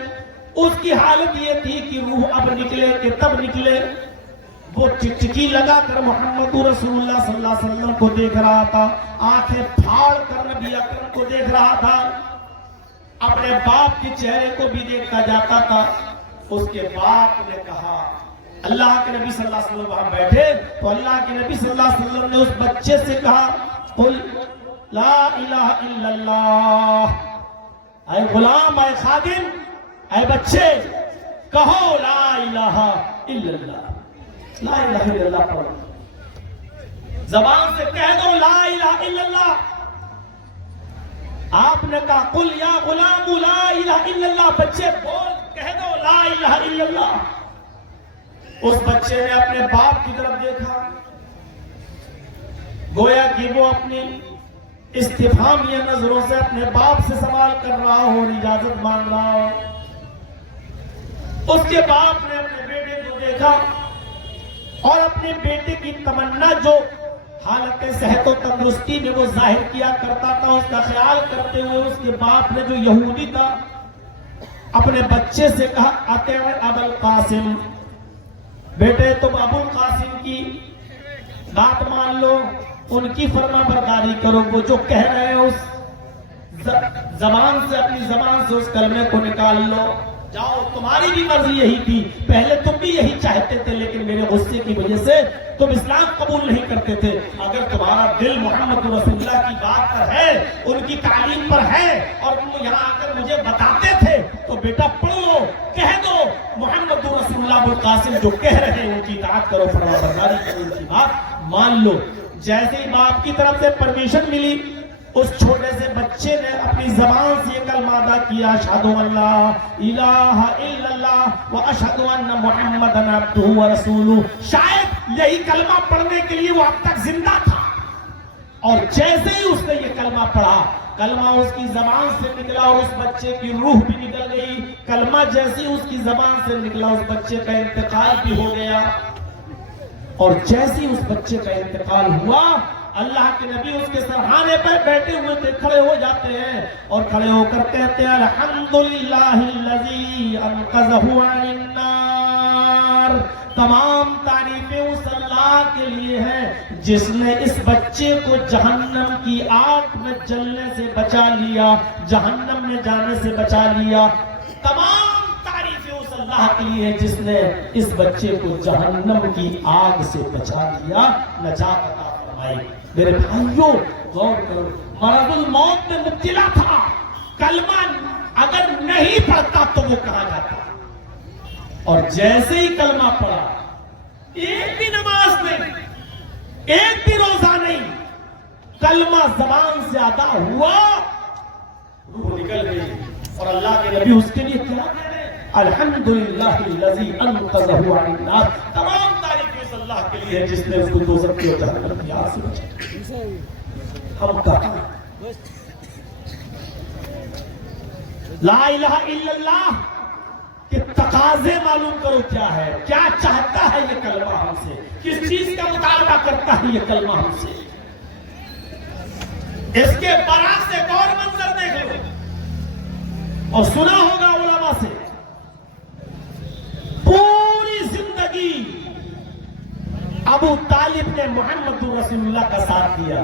اس کی حالت یہ تھی کہ روح اب نکلے کہ تب نکلے. وہ چکچکی لگا کر محمد رسول اللہ صلی اللہ علیہ وسلم کو دیکھ رہا تھا, آنکھیں پھاڑ کر نبی اکرم کو دیکھ رہا تھا, اپنے باپ کے چہرے کو بھی دیکھتا جاتا تھا. اس کے باپ نے کہا, اللہ کے نبی صلی اللہ علیہ وسلم وہاں بیٹھے تو اللہ کے نبی صلی اللہ علیہ وسلم نے اس بچے سے کہا, قل لا الہ الا اللہ. اے غلام, اے خادم, اے بچے, کہو لا الہ الا اللہ. لا الہ الا اللہ پڑھو, زبان سے کہہ دو لا الہ الا اللہ. آپ نے کہا قل یا غلام لا الہ الا اللہ, بچے بول, کہہ دو لا الہ الا اللہ. اس بچے نے اپنے باپ کی طرف دیکھا, گویا کہ وہ اپنی استفہامیہ نظروں سے اپنے باپ سے سوال کر رہا ہو اور اجازت مانگ رہا ہو. اس کے باپ نے اپنے بیٹے کو دیکھا اور اپنے بیٹے کی تمنا جو حالت صحت و تندرستی میں وہ ظاہر کیا کرتا تھا, اس کا خیال کرتے ہوئے اس کے باپ نے جو یہودی تھا اپنے بچے سے کہا, اطیع ابا القاسم, بیٹے تم ابو القاسم کی بات مان لو. ان کی فرما برداری کرو. وہ جو کہہ رہے ہیں اس زبان سے, اپنی زبان سے اس کلمے کو نکال لو. جاؤ, تمہاری بھی مرضی یہی تھی, پہلے تم بھی یہی چاہتے تھے, لیکن میرے غصے کی وجہ سے تم اسلام قبول نہیں کرتے تھے. اگر تمہارا دل محمد رسول اللہ کی بات پر ہے, ان کی تعلیم پر ہے, اور تم یہاں آ کر مجھے بتاتے تھے, تو بیٹا پڑھ لو, کہہ دو محمد رسول اللہ ابو القاسم جو کہہ رہے ہیں ان کی اطاعت کرو, فرما برداری کرو, ان کی بات مان لو. جیسے ہی باپ کی طرف سے پرمیشن ملی, اس چھوٹے سے بچے نے اپنی زبان سے یہ کلمہ ادا کیا, اشہدو ان لا الہ الا اللہ و اشہدو ان محمد عبدہ و رسولہ. شاید یہی کلمہ پڑھنے کے لیے وہ اب تک زندہ تھا, اور جیسے ہی اس نے یہ کلمہ پڑھا, کلمہ اس کی زبان سے نکلا اور اس بچے کی روح بھی نکل گئی. کلمہ جیسے ہی اس کی زبان سے نکلا, اس بچے کا انتقال بھی ہو گیا. اور جیسے ہی اس بچے کا انتقال ہوا, اللہ کے نبی اس کے سرحانے پر بیٹھے ہوئے تھے, کھڑے ہو جاتے ہیں اور کھڑے ہو کر کہتے ہیں الحمدللہ الذی انقذہ عن النار. تمام تعریفیں اس اللہ کے لیے ہیں جس نے اس بچے کو جہنم کی آگ میں جلنے سے بچا لیا, جہنم میں جانے سے بچا لیا. تمام تعریفیں اس اللہ کے لیے ہیں جس نے اس بچے کو جہنم کی آگ سے بچا لیا, نجات عطا فرمائی. میرے بھائیوں غور کرو, مرض الموت میں مبتلا تھا, کلمہ اگر نہیں پڑھتا تو وہ کہاں جاتا, اور جیسے ہی کلمہ پڑھا, ایک بھی نماز نہیں, ایک بھی روزہ نہیں, کلمہ زبان سے ادا ہوا, روح نکل گئی. اور اللہ کے نبی اس کے لیے کیا کہہ رہے ہیں, الحمدللہ الذی انقذہ عن النار. تمام تعریفیں اس اللہ کے لیے ہے جس نے اس کو دوزخ کی اور جہنم کی آگ سے بچایا. ہم کہا لا الہ الا اللہ کہ تقاضے معلوم کرو کیا ہے, کیا چاہتا ہے یہ کلمہ ہم سے, کس چیز کا مطالبہ کرتا ہے یہ کلمہ ہم سے. اس کے برعکس ایک اور منظر دیکھ لو, اور سنا ہوگا علماء سے, پوری زندگی ابو طالب نے محمد رسول اللہ کا ساتھ دیا.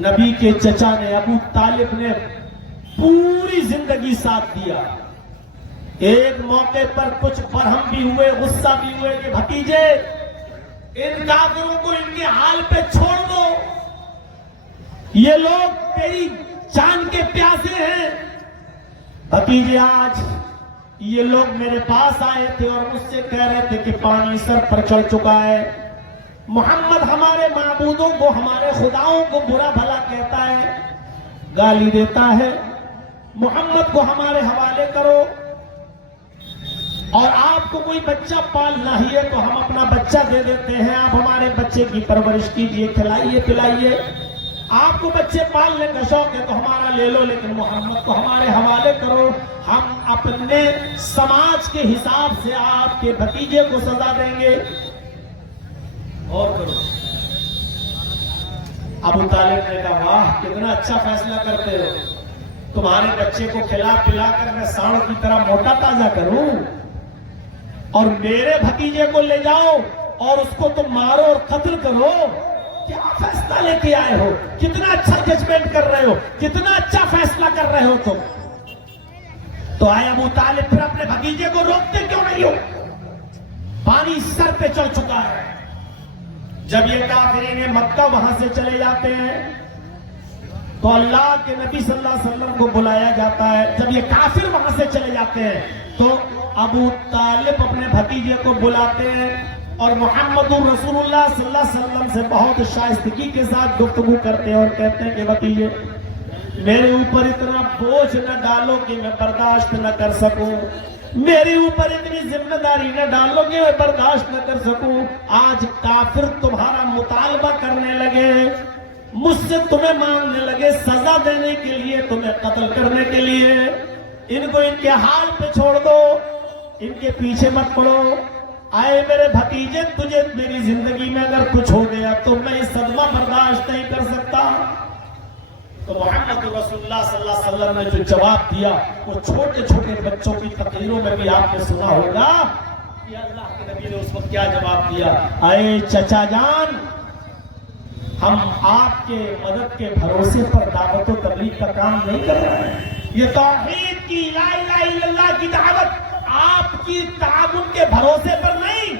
نبی کے چچا نے, ابو طالب نے پوری زندگی ساتھ دیا. ایک موقع پر کچھ برہم بھی ہوئے, غصہ بھی ہوئے کہ بھتیجے ان کافروں کو ان کے حال پہ چھوڑ دو, یہ لوگ تیری جان کے پیاسے ہیں. بھتیجے آج یہ لوگ میرے پاس آئے تھے اور مجھ سے کہہ رہے تھے کہ پانی سر پر چڑھ چکا ہے, محمد ہمارے معبودوں کو, ہمارے خداؤں کو برا بھلا کہتا ہے, گالی دیتا ہے, محمد کو ہمارے حوالے کرو, اور آپ کو کوئی بچہ پالنا ہی ہے تو ہم اپنا بچہ دے دیتے ہیں, آپ ہمارے بچے کی پرورش کیجئے, کھلائیے پلائیے. آپ کو بچے پالنے کا شوق ہے تو ہمارا لے لو, لیکن محمد کو ہمارے حوالے کرو, ہم اپنے سماج کے حساب سے آپ کے بھتیجے کو سزا دیں گے. اور کرو. ابو طالب نے کہا واہ کتنا اچھا فیصلہ کرتے ہو, تمہارے بچے کو کھلا پلا کر میں سانڈ کی طرح موٹا تازہ کروں, اور میرے بھتیجے کو لے جاؤ اور اس کو تم مارو اور قتل کرو. کیا فیصلہ لے کے آئے ہو, کتنا اچھا ججمنٹ کر رہے ہو, کتنا اچھا فیصلہ کر رہے ہو تم. تو آئے ابو طالب پھر اپنے بھتیجے کو روکتے کیوں نہیں ہو, پانی سر پہ چڑھ چکا ہے. جب یہ کافرین مکہ وہاں سے چلے جاتے ہیں تو اللہ کے نبی صلی اللہ علیہ وسلم کو بلایا جاتا ہے. جب یہ کافر وہاں سے چلے جاتے ہیں تو ابو طالب اپنے بھتیجے کو بلاتے ہیں اور محمد رسول اللہ صلی اللہ علیہ وسلم سے بہت شائستگی کے ساتھ گفتگو کرتے ہیں اور کہتے ہیں کہ بھتیجے میرے اوپر اتنا بوجھ نہ ڈالو کہ میں برداشت نہ کر سکوں, میرے اوپر اتنی ذمہ داری نہ ڈالو کہ میں برداشت نہ کر سکوں. آج کافر تمہارا مطالبہ کرنے لگے, مجھ سے تمہیں مانگنے لگے سزا دینے کے لیے, تمہیں قتل کرنے کے لیے. ان کو ان کے حال پہ چھوڑ دو, ان کے پیچھے مت پڑو. آئے میرے بھتیجے تجھے میری زندگی میں اگر کچھ ہو گیا تو میں یہ صدمہ برداشت نہیں کر سکتا. تو محمد رسول اللہ صلی اللہ علیہ وسلم نے جو جواب دیا وہ چھوٹے چھوٹے بچوں کی تقریروں میں بھی آپ نے سنا ہوگا کہ اللہ کے نبی نے اس وقت کیا جواب دیا. اے چچا جان, ہم آپ کے مدد کے بھروسے پر دعوت و تبلیغ کا کام نہیں کر رہے ہیں. یہ توحید کی لا الہ الا اللہ کی دعوت آپ کی تعاون کے بھروسے پر نہیں،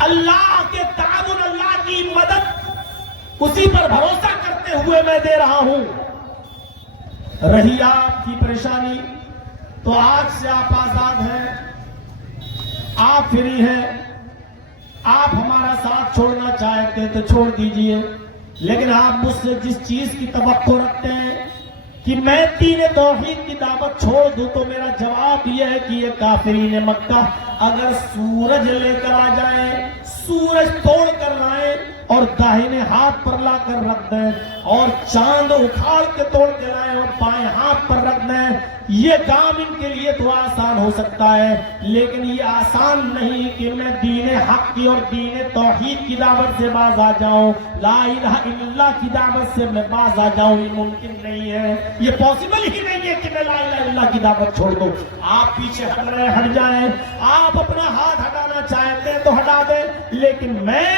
اللہ کے تعاون، اللہ کی مدد، اسی پر بھروسہ کرتے ہوئے میں دے رہا ہوں. رہی آپ کی پریشانی تو آج سے آپ آزاد ہیں، آپ فری ہیں. آپ ہمارا ساتھ چھوڑنا چاہتے ہیں تو چھوڑ دیجئے، لیکن آپ مجھ سے جس چیز کی توقع رکھتے ہیں کہ میں دین توحید کی دعوت چھوڑ دوں، تو میرا جواب یہ ہے کہ یہ کافرین مکہ اگر سورج لے کر آ جائیں، سورج توڑ کر لائیں اور داہنے ہاتھ پر لا کر رکھ دیں، اور چاند اکھاڑ کے توڑ کے لائیں اور بائیں ہاتھ پر رکھ دیں، یہ کام ان کے لیے تو آسان ہو سکتا ہے، لیکن یہ آسان نہیں کہ میں دین حق کی اور دین توحید کی دعوت سے باز آ جاؤں، لا الہ الا اللہ کی دعوت سے میں باز آ جاؤں. یہ ممکن نہیں ہے، یہ پاسبل ہی نہیں ہے کہ میں لا الہ الا اللہ کی دعوت چھوڑ دوں. آپ پیچھے ہٹ رہے ہیں، ہٹ جائیں. آپ اپنا ہاتھ ہٹانا چاہتے ہیں تو ہٹا دیں، لیکن میں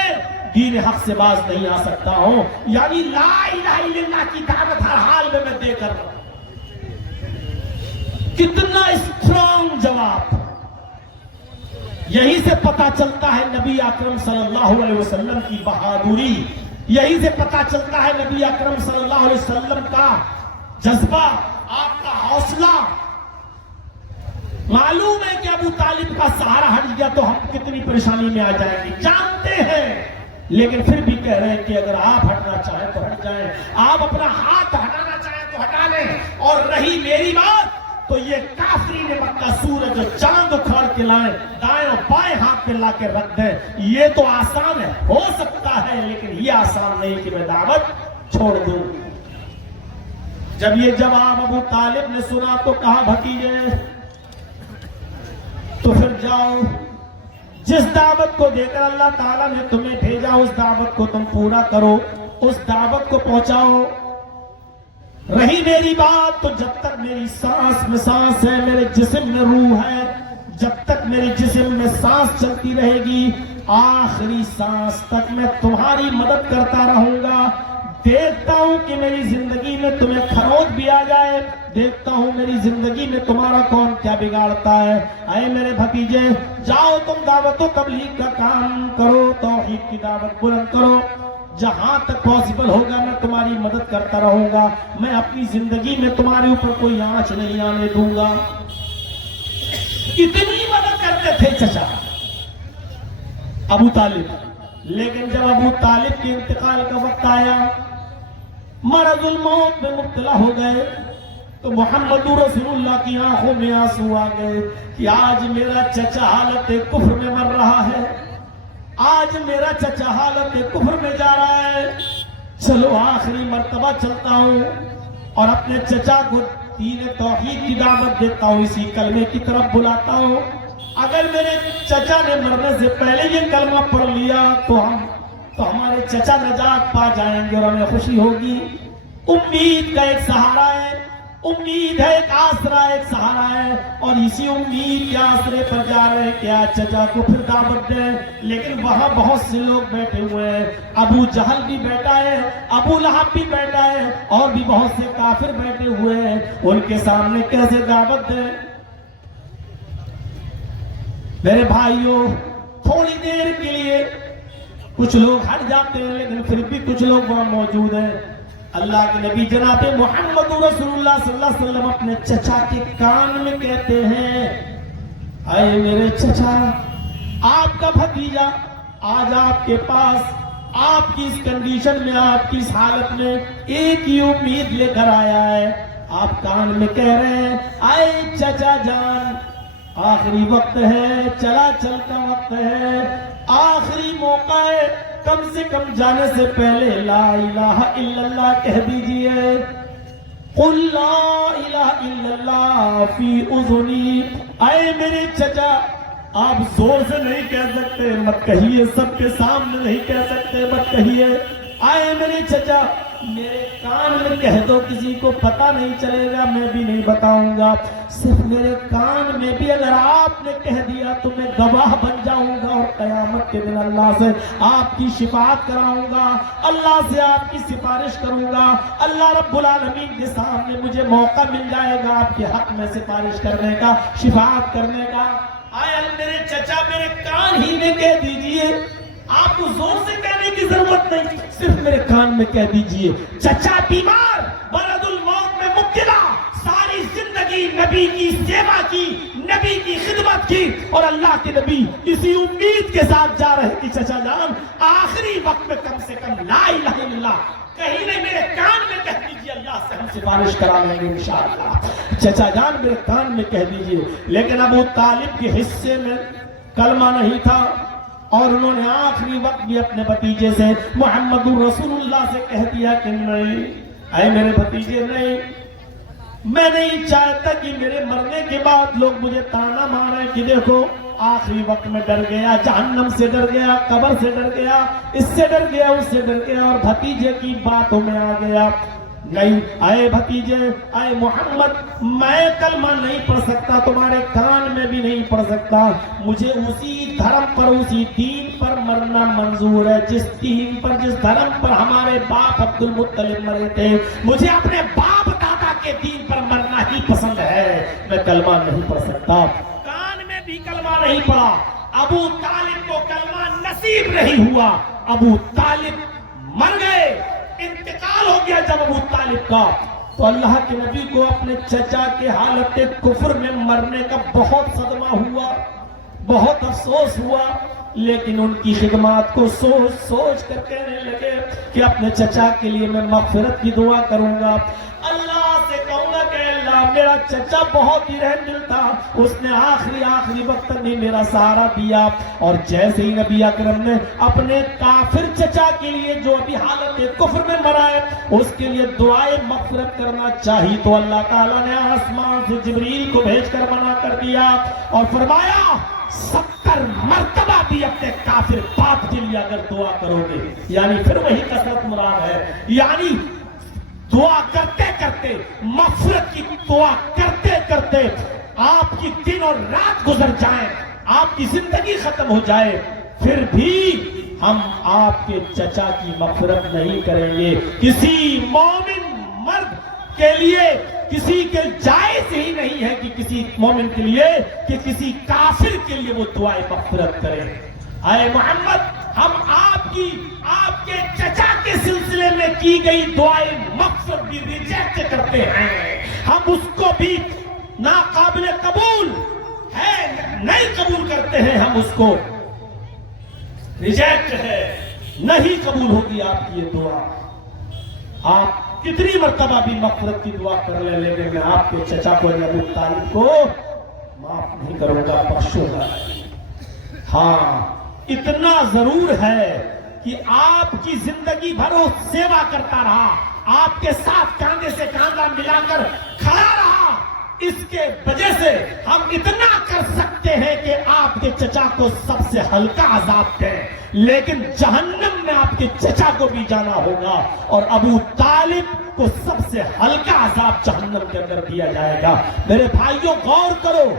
دین حق سے باز نہیں آ سکتا ہوں. یعنی لا الہ الا اللہ کی دعوت ہر حال میں دے کر رہا ہوں. کتنا اسٹرانگ جواب. یہی سے پتا چلتا ہے نبی اکرم صلی اللہ علیہ وسلم کی بہادری، یہی سے پتا چلتا ہے نبی اکرم صلی اللہ علیہ وسلم کا جذبہ، آپ کا حوصلہ. معلوم ہے کہ ابو طالب کا سہارا ہٹ گیا تو ہم کتنی پریشانی میں آ جائیں گے، جانتے ہیں، لیکن پھر بھی کہہ رہے ہیں کہ اگر آپ ہٹنا چاہیں تو ہٹ جائیں، آپ اپنا ہاتھ ہٹانا چاہیں تو ہٹا لیں. اور رہی میری بات تو یہ کافرین مکہ سورج اور چاند اکھاڑ کے لائیں، دائیں اور بائیں ہاتھ پہ لا کے رکھ دیں، یہ تو آسان ہے، ہو سکتا ہے، لیکن یہ آسان نہیں کہ میں دعوت چھوڑ دوں. جب یہ جواب ابو طالب نے سنا تو کہا بھتیجے تو پھر جاؤ، جس دعوت کو دے کر اللہ تعالیٰ نے تمہیں بھیجا اس دعوت کو تم پورا کرو، اس دعوت کو پہنچاؤ. رہی میری بات تو جب تک میری سانس میں سانس ہے، میرے جسم میں روح ہے، جب تک میرے جسم میں سانس چلتی رہے گی، آخری سانس تک میں تمہاری مدد کرتا رہوں گا. دیکھتا ہوں کہ میری زندگی میں تمہیں کھروچ بھی آ جائے، دیکھتا ہوں میری زندگی میں تمہارا کون کیا بگاڑتا ہے. اے میرے بھتیجے، جاؤ تم دعوت و تبلیغ کا کام کرو، توحید کی دعوت بلند کرو. جہاں تک پاسبل ہوگا میں تمہاری مدد کرتا رہوں گا، میں اپنی زندگی میں تمہارے اوپر کوئی آنچ نہیں آنے دوں گا. اتنی مدد کرتے تھے چچا ابو طالب. لیکن جب ابو طالب کے انتقال کا وقت آیا، مرض الموت میں مبتلا ہو گئے، تو محمد رسول اللہ کی آنکھوں میں آنسو آ گئے کہ آج میرا چچا حالت کفر میں مر رہا ہے، آج میرا چچا حالت کفر میں جا رہا ہے. چلو آخری مرتبہ چلتا ہوں اور اپنے چچا کو دین توحید کی دعوت دیتا ہوں، اسی کلمے کی طرف بلاتا ہوں. اگر میرے چچا نے مرنے سے پہلے یہ کلمہ پڑھ لیا تو ہمارے چچا نجات پا جائیں گے اور ہمیں خوشی ہوگی. امید کا ایک سہارا ہے، امید ہے، ایک آسرا، ایک سہارا ہے، اور اسی امید کے آسرے پر جا رہے ہیں کہ آج چچا کو پھر دعوت دیں. لیکن وہاں بہت سے لوگ بیٹھے ہوئے ہیں، ابو جہل بھی بیٹھا ہے، ابو لہب بھی بیٹھا ہے، اور بھی بہت سے کافر بیٹھے ہوئے ہیں. ان کے سامنے کیسے دعوت دیں؟ میرے بھائیوں، تھوڑی دیر کے لیے کچھ لوگ ہٹ جاتے ہیں، لیکن پھر بھی کچھ لوگ وہاں موجود ہیں. اللہ کے نبی جناب محمد رسول اللہ صلی اللہ علیہ وسلم اپنے چچا کے کان میں کہتے ہیں، اے میرے چچا، آپ کا بھتیجا آج آپ کے پاس، آپ کی اس کنڈیشن میں، آپ کی اس حالت میں ایک ہی امید لے کر آیا ہے. آپ کان میں کہہ رہے ہیں، اے چچا جان، آخری وقت ہے، چلا چلتا وقت ہے، آخری موقع ہے، کم سے کم جانے سے پہلے لا الہ الا اللہ کہہ دیجئے. قل لا الہ الا اللہ فی اذنی. اے میرے چچا، آپ زور سے نہیں کہہ سکتے، مت کہیے، سب کے سامنے نہیں کہہ سکتے، مت کہیے. اے میرے چچا، میرے کان میں کہہ دو، کسی کو پتہ نہیں چلے گا، میں بھی نہیں بتاؤں گا، صرف میرے کان میں بھی اگر آپ نے کہہ دیا تو میں گواہ بن جاؤں گا، اور قیامت کے دن اللہ سے آپ کی شفاعت کراؤں گا، اللہ سے آپ کی سفارش کروں گا، اللہ رب العالمین کے سامنے مجھے موقع مل جائے گا آپ کے حق میں سفارش کرنے کا، شفاعت کرنے کا۔ آئے میرے چچا میرے کان ہی میں کہہ دیجئے، آپ کو زور سے کہنے کی ضرورت نہیں، صرف میرے کان میں کہہ دیجئے، چچا بیمار، مرض الموت میں مبتلا، ساری زندگی نبی کی سیوا کی، نبی کی خدمت کی، اور اللہ کے نبی اسی امید کے ساتھ جا رہے کہ چچا جان آخری وقت میں کم سے کم لا الہ الا اللہ کہیں نہیں، میرے کان میں کہہ دیجئے، اللہ سے ہم سفارش کرا لیں گے انشاءاللہ، چچا جان میرے کان میں کہہ دیجئے۔ لیکن ابو طالب کے حصے میں کلمہ نہیں تھا، اور انہوں نے آخری وقت بھی اپنے بھتیجے سے محمد رسول اللہ سے کہہ دیا کہ نہیں، اے میرے بھتیجے نہیں، میں نہیں چاہتا کہ میرے مرنے کے بعد لوگ مجھے تانا ماریں کہ دیکھو آخری وقت میں ڈر گیا، جہنم سے ڈر گیا، قبر سے ڈر گیا، اس سے ڈر گیا، اس سے ڈر گیا، اور بھتیجے کی باتوں میں آ گیا۔ نہیں، اے بھتیجے، اے محمد، میں کلمہ نہیں پڑھ سکتا، تمہارے کان میں بھی نہیں پڑھ سکتا، مجھے اسی دھرم پر، اسی دین پر مرنا منظور ہے، جس دین پر، جس دھرم پر ہمارے باپ عبد المطلب مرے تھے، مجھے اپنے باپ دادا کے دین پر مرنا ہی پسند ہے، میں کلمہ نہیں پڑھ سکتا۔ کان میں بھی کلمہ نہیں پڑھا، ابو طالب کو کلمہ نصیب نہیں ہوا، ابو طالب مر گئے، انتقال ہو گیا جب ابو طالب کا، تو اللہ کے نبی کو اپنے چچا کے حالت کفر میں مرنے کا بہت صدمہ ہوا، بہت افسوس ہوا، لیکن ان کی خدمات کو سوچ سوچ کر کہنے لگے کہ اپنے چچا کے لیے میں مغفرت کی دعا کروں گا، اللہ سے کہوں گا کہ اللہ میرا چچا بہت ہی رحم دل تھا، اس نے آخری وقت تک بھی میرا سہارا دیا، اور جیسے ہی نبی اکرم نے اپنے کافر چچا کے لیے جو ابھی حالت کفر میں مرا ہے اس کے لیے دعائے مغفرت کرنا چاہی، تو اللہ تعالیٰ نے آسمان سے جبریل کو بھیج کر منع کر دیا اور فرمایا 70 مرتبہ بھی اپنے کافر باپ کے لیے اگر دعا کرو گے، یعنی پھر وہی کثرت مراد ہے، یعنی دعا کرتے کرتے، مغفرت کی دعا کرتے کرتے آپ کی دن اور رات گزر جائیں، آپ کی زندگی ختم ہو جائے، پھر بھی ہم آپ کے چچا کی مغفرت نہیں کریں گے۔ کسی مومن مرد کے لیے کسی کے جائز ہی نہیں ہے کہ کسی مومن کے لیے کہ کسی کافر کے لیے وہ دعائے مغفرت کرے۔ اے محمد، ہم آپ کے چچا کے سلسلے میں کی گئی دعائے مغفرت بھی ریجیکٹ کرتے ہیں، ہم اس کو بھی ناقابل قبول ہے، نہیں قبول کرتے ہیں، ہم اس کو ریجیکٹ ہے، نہیں قبول ہوگی آپ کی یہ دعا۔ آپ کتنی مرتبہ بھی مغفرت کی دعا کر لیں، لیکن میں آپ کے چچا کو ابو طالب کو معاف نہیں کروں گا، بخشوں گا۔ ہاں، اتنا ضرور ہے کہ آپ کی زندگی بھر وہ سیوا کرتا رہا، آپ کے ساتھ کاندھے سے کاندھا ملا کر کھڑا رہا، اس کے وجہ سے ہم اتنا کر سکتے ہیں کہ آپ کے چچا کو سب سے ہلکا عذاب دیں، لیکن جہنم میں آپ کے چچا کو بھی جانا ہوگا، اور ابو طالب کو سب سے ہلکا عذاب جہنم کے اندر دیا جائے گا۔ میرے بھائیوں، غور کرو،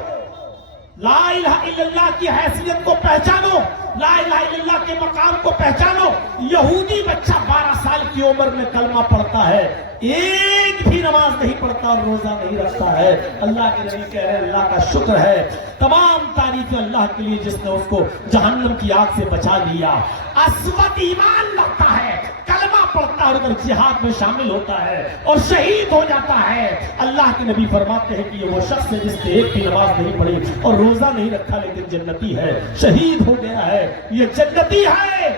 لا الہ الا اللہ کی حیثیت کو پہچانو، لا الہ الا اللہ کے مقام کو پہچانو۔ یہودی بچہ 12 سال کی عمر میں کلمہ پڑھتا ہے، ایک بھی نماز نہیں پڑھتا اور روزہ نہیں رکھتا ہے، اللہ کے نبی کہہ رہے ہیں اللہ کا شکر ہے، تمام تعریفیں اللہ کے لیے جس نے اس کو جہنم کی آگ سے بچا لیا۔ اسود ایمان لاتا ہے، کلمہ پڑھتا ہے، اور اگر جہاد میں شامل ہوتا ہے اور شہید ہو جاتا ہے، اللہ کے نبی فرماتے ہیں کہ یہ وہ شخص ہے جس نے ایک بھی نماز نہیں پڑھی اور روزہ نہیں رکھا لیکن جنتی ہے، شہید ہو گیا ہے، یہ جنتی ہے۔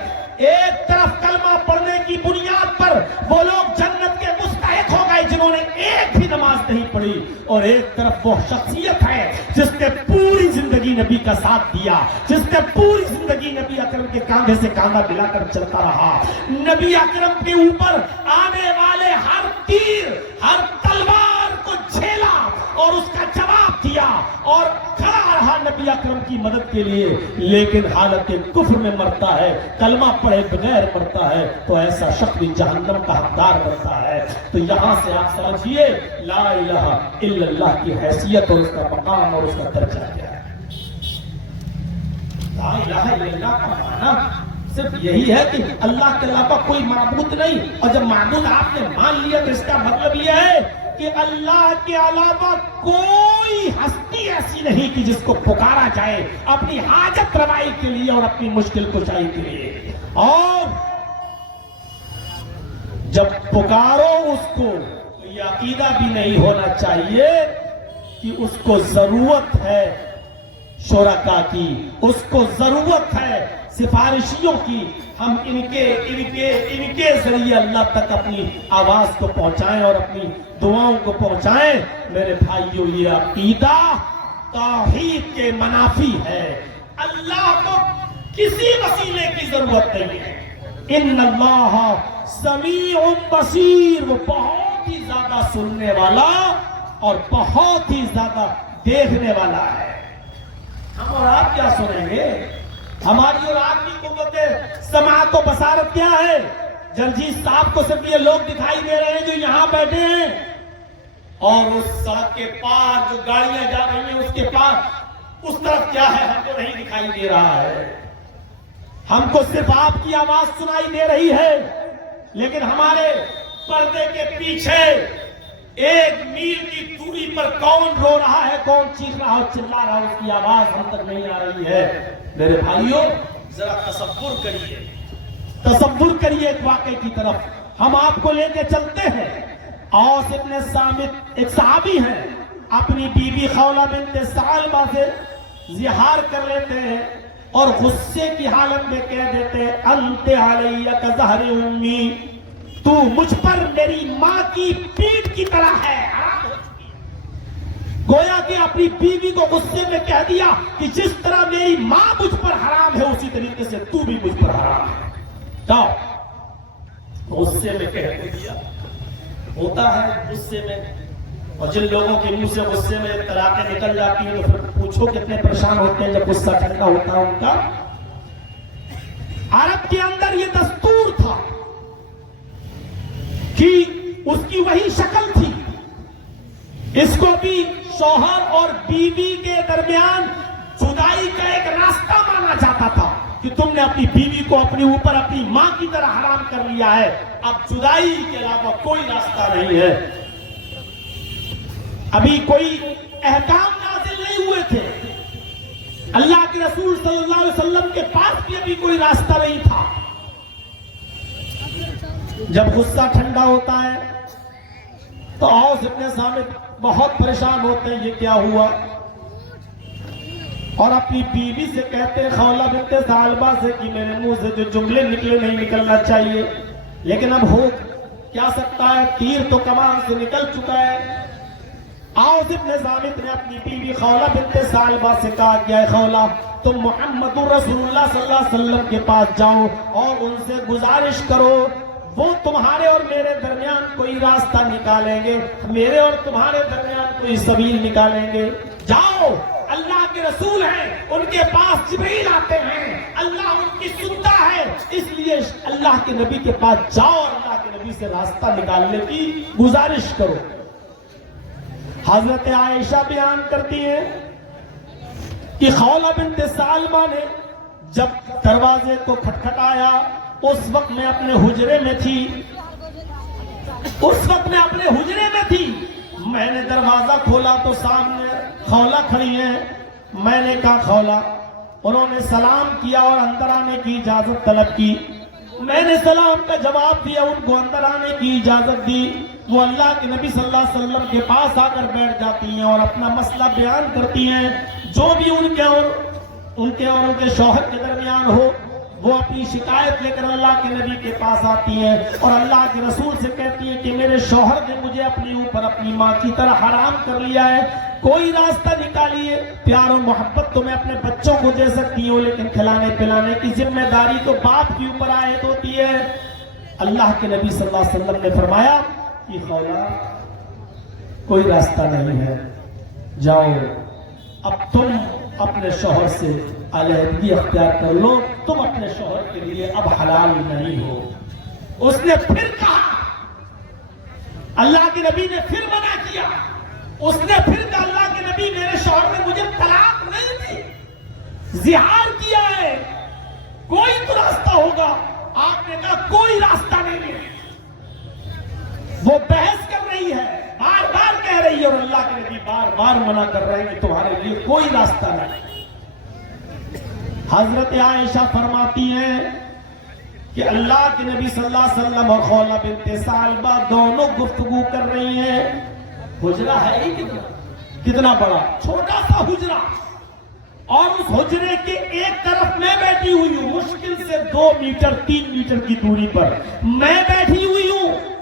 ایک طرف کلمہ پڑھنے کی بنیاد پر وہ لوگ جنت کے مستحق ہو گئے جنہوں نے ایک بھی نماز نہیں پڑھی، اور ایک طرف وہ شخصیت ہے جس نے پوری زندگی نبی کا ساتھ دیا، جس نے پوری زندگی نبی اکرم کے کاندھے سے کاندھا ملا کر چلتا رہا، نبی اکرم کے اوپر آنے والے ہر تیر، ہر تلوار کو جھیلا اور اس کا جواب دیا، اور کھڑا رہا نبی اکرم کی مدد کے لیے، لیکن حالت کفر میں مرتا ہے، کلمہ پڑھے بغیر مرتا ہے، تو ایسا شخص جہنم کا حقدار بنتا ہے۔ تو یہاں سے آپ سمجھیے لا الہ الا اللہ کی حیثیت اور اس کا مقام اور اس کا درجہ کیا ہے۔ لا الہ الا اللہ کا معنی صرف یہی ہے کہ اللہ کے علاوہ کوئی معبود نہیں، اور جب معبود آپ نے مان لیا تو اس کا مطلب یہ ہے کہ اللہ کے علاوہ کوئی ہستی ایسی نہیں کہ جس کو پکارا جائے اپنی حاجت روائی کے لیے اور اپنی مشکل کشائی کے لیے۔ اور جب پکارو اس کو تو یہ عقیدہ بھی نہیں ہونا چاہیے کہ اس کو ضرورت ہے شرکا کی، اس کو ضرورت ہے سفارشیوں کی، ہم ان کے ذریعے اللہ تک اپنی آواز کو پہنچائیں اور اپنی دعاؤں کو پہنچائیں۔ میرے بھائیوں، یہ عقیدہ توحید کے منافی ہے۔ اللہ کو کسی وسیلے کی ضرورت نہیں ہے۔ ان اللہ سمیع بصیر، وہ بہت ہی زیادہ سننے والا اور بہت ہی زیادہ دیکھنے والا ہے۔ ہم اور آپ کیا سنیں گے؟ ہماری اور آپ کی قوت سماعت و بصارت کیا ہے؟ جرجیت صاحب کو صرف یہ لوگ دکھائی دے رہے ہیں جو یہاں بیٹھے ہیں، اور اس سڑک کے پار جو گاڑیاں جا رہی ہیں اس کے پار اس طرف کیا ہے ہم کو نہیں دکھائی دے رہا ہے۔ ہم کو صرف آپ کی آواز سنائی دے رہی ہے، لیکن ہمارے پردے کے پیچھے ایک میل کی دوری پر کون رو رہا ہے، کون چیخ رہا ہے، چلا رہا ہے، اس کی آواز ہم تک نہیں آ رہی ہے۔ میرے بھائیوں، ذرا تصور کریے ایک واقعے کی طرف ہم آپ کو لے کے چلتے ہیں۔ اوس ابن صامت ایک صحابی ہیں، اپنی بیوی خولہ بنت ثعلبہ سے زہار کر لیتے ہیں اور غصے کی حالت میں کہہ دیتے ہیں انت علی کظہر امی، تو مجھ پر میری ماں کی پیٹھ کی طرح ہے، حرام ہو چکی ہے۔ گویا کہ اپنی بیوی کو غصے میں کہہ دیا کہ جس طرح میری ماں مجھ پر حرام ہے اسی طریقے سے تو بھی مجھ پر حرام ہے۔ جاؤ، غصے میں کہہ دیا۔ ہوتا ہے غصے میں، اور جن لوگوں کے منہ سے غصے میں طلاقیں نکل جاتی ہیں تو پھر پوچھو کتنے پریشان ہوتے ہیں جب غصہ ٹھنڈا ہوتا ہے ان کا۔ عرب کے اندر یہ دستور تھا کہ اس کی وہی شکل تھی، اس کو بھی شوہر اور بیوی کے درمیان جدائی کا ایک راستہ مانا جاتا تھا کہ تم نے اپنی بیوی کو اپنے اوپر اپنی ماں کی طرح حرام کر لیا ہے، اب جدائی کے علاوہ کوئی راستہ نہیں ہے۔ ابھی کوئی احکام نازل نہیں ہوئے تھے، اللہ کے رسول صلی اللہ علیہ وسلم کے پاس بھی ابھی کوئی راستہ نہیں تھا۔ جب غصہ ٹھنڈا ہوتا ہے تو اوس ابن صامت بہت پریشان ہوتے ہیں، یہ کیا ہوا، اور اپنی بیوی سے کہتے ہیں خولہ بنت ثعلبہ سے کہ میرے منہ سے جو جملے نکلے نہیں نکلنا چاہیے، لیکن اب ہو کیا سکتا ہے، تیر تو کمان سے نکل چکا ہے۔ اوس ابن صامت نے اپنی بیوی خولہ بنت ثعلبہ سے کہا کہ اے خولہ، تم محمد رسول اللہ صلی اللہ علیہ وسلم کے پاس جاؤ اور ان سے گزارش کرو، وہ تمہارے اور میرے درمیان کوئی راستہ نکالیں گے، میرے اور تمہارے درمیان کوئی سبیل نکالیں گے۔ جاؤ، اللہ کے رسول ہیں، ان کے پاس جبریل آتے ہیں، اللہ ان کی سنتا ہے، اس لیے اللہ کے نبی کے پاس جاؤ اور اللہ کے نبی سے راستہ نکالنے کی گزارش کرو۔ حضرت عائشہ بیان کرتی ہیں کہ خولہ بنت ثعلبہ نے جب دروازے کو کھٹکھٹایا، اس وقت میں اپنے حجرے میں تھی، میں نے دروازہ کھولا تو سامنے خولہ کھڑی ہیں، میں نے کہا خولہ، انہوں نے سلام کیا اور اندر آنے کی اجازت طلب کی، میں نے سلام کا جواب دیا، ان کو اندر آنے کی اجازت دی، وہ اللہ کے نبی صلی اللہ علیہ وسلم کے پاس آ کر بیٹھ جاتی ہیں اور اپنا مسئلہ بیان کرتی ہیں، جو بھی ان کے اور ان کے شوہر کے درمیان ہو، وہ اپنی شکایت لے کر اللہ کے نبی کے پاس آتی ہیں اور اللہ کے رسول سے کہتی ہیں کہ میرے شوہر نے مجھے اپنے اوپر اپنی ماں کی طرح حرام کر لیا ہے، کوئی راستہ نکالیے۔ پیار و محبت تو میں اپنے بچوں کو دے سکتی ہوں، لیکن کھلانے پلانے کی ذمہ داری تو باپ کے اوپر عائد ہوتی ہے۔ اللہ کے نبی صلی اللہ علیہ وسلم نے فرمایا کہ خولہ، کوئی راستہ نہیں ہے، جاؤ، اب تم اپنے شوہر سے علیحدگی اختیار کر لو، تم اپنے شوہر کے لیے اب حلال نہیں ہو۔ اس نے پھر کہا، اللہ کے نبی نے پھر منع کیا، اس نے پھر کہا اللہ کے نبی میرے شوہر نے مجھے طلاق نہیں دی، زہار کیا ہے، کوئی تو راستہ ہوگا۔ آپ نے کہا کوئی راستہ نہیں ہے۔ وہ بحث کر رہی ہے، بار بار کہہ رہی ہے، اور اللہ کے نبی بار بار منع کر رہے ہیں کہ تمہارے لیے کوئی راستہ نہیں۔ حضرت عائشہ فرماتی ہیں کہ اللہ کے نبی صلی اللہ علیہ وسلم اور خولہ بنت ثعلبہ دونوں گفتگو کر رہی ہیں۔ حجرہ ہے ہی کتنا بڑا، چھوٹا سا حجرہ، اور اس حجرے کے ایک طرف میں بیٹھی ہوئی ہوں، مشکل سے 2 میٹر 3 میٹر کی دوری پر میں بیٹھی ہوئی ہوں۔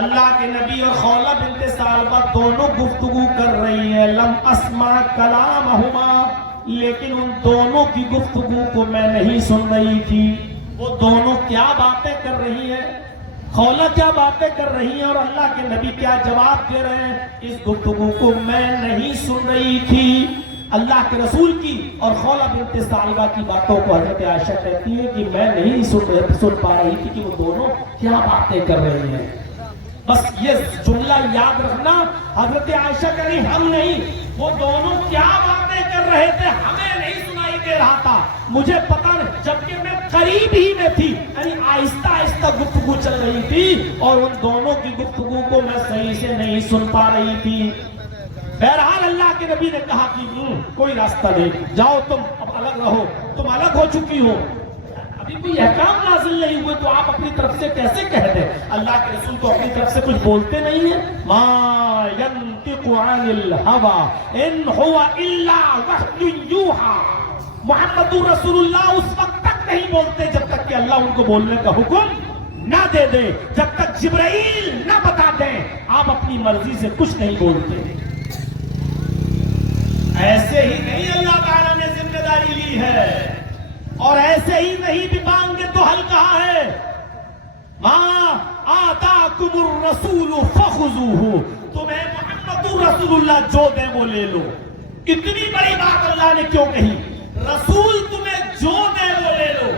اللہ کے نبی اور خولہ بنت ثعلبہ دونوں گفتگو کر رہی ہیں۔ لم اسمع کلامہما، لیکن ان دونوں کی گفتگو کو میں نہیں سن رہی تھی۔ وہ دونوں کیا باتیں کر رہی ہیں، خولہ کیا باتیں کر رہی ہیں اور اللہ کے نبی کیا جواب دے رہے ہیں، اس گفتگو کو میں نہیں سن رہی تھی۔ اللہ کے رسول کی اور خولہ بنت ثعلبہ کی باتوں کو حضرت عائشہ کہتی ہے کہ میں نہیں سن پا رہی تھی کہ وہ دونوں کیا باتیں کر رہے ہیں۔ بس یہ جملہ یاد رکھنا، حضرت عائشہ کہہ رہی ہم نہیں، وہ دونوں کیا باتیں کر رہے تھے ہمیں نہیں سنائی دے رہا تھا، مجھے پتا نہیں، جبکہ میں قریب ہی میں تھی، یعنی آہستہ آہستہ گفتگو چل رہی تھی اور ان دونوں کی گفتگو کو میں صحیح سے نہیں سن پا رہی تھی۔ بہرحال اللہ کے نبی نے کہا کہ کوئی راستہ نہیں، جاؤ تم اب الگ رہو، تم الگ ہو چکی ہو، ابھی کوئی احکام نازل نہیں ہوئے تو آپ اپنی طرف سے کیسے کہہ دیں؟ اللہ کے رسول تو اپنی طرف سے کچھ بولتے نہیں ہیں۔ ما ينطق عن الهوى ان هو الا وحی یوحی، محمد رسول اللہ اس وقت تک نہیں بولتے جب تک کہ اللہ ان کو بولنے کا حکم نہ دے دے، جب تک جبرائیل نہ بتا دیں آپ اپنی مرضی سے کچھ نہیں بولتے۔ ایسے ہی نہیں اللہ تعالیٰ نے ذمہ داری لی ہے، اور ایسے ہی نہیں بھی مانگے تو حل کہا ہے، ما آتاکم الرسول فخذوہ، تمہیں محمد رسول اللہ جو دے وہ لے لو۔ اتنی بڑی بات اللہ نے کیوں کہی؟ رسول تمہیں جو دے وہ لے لو۔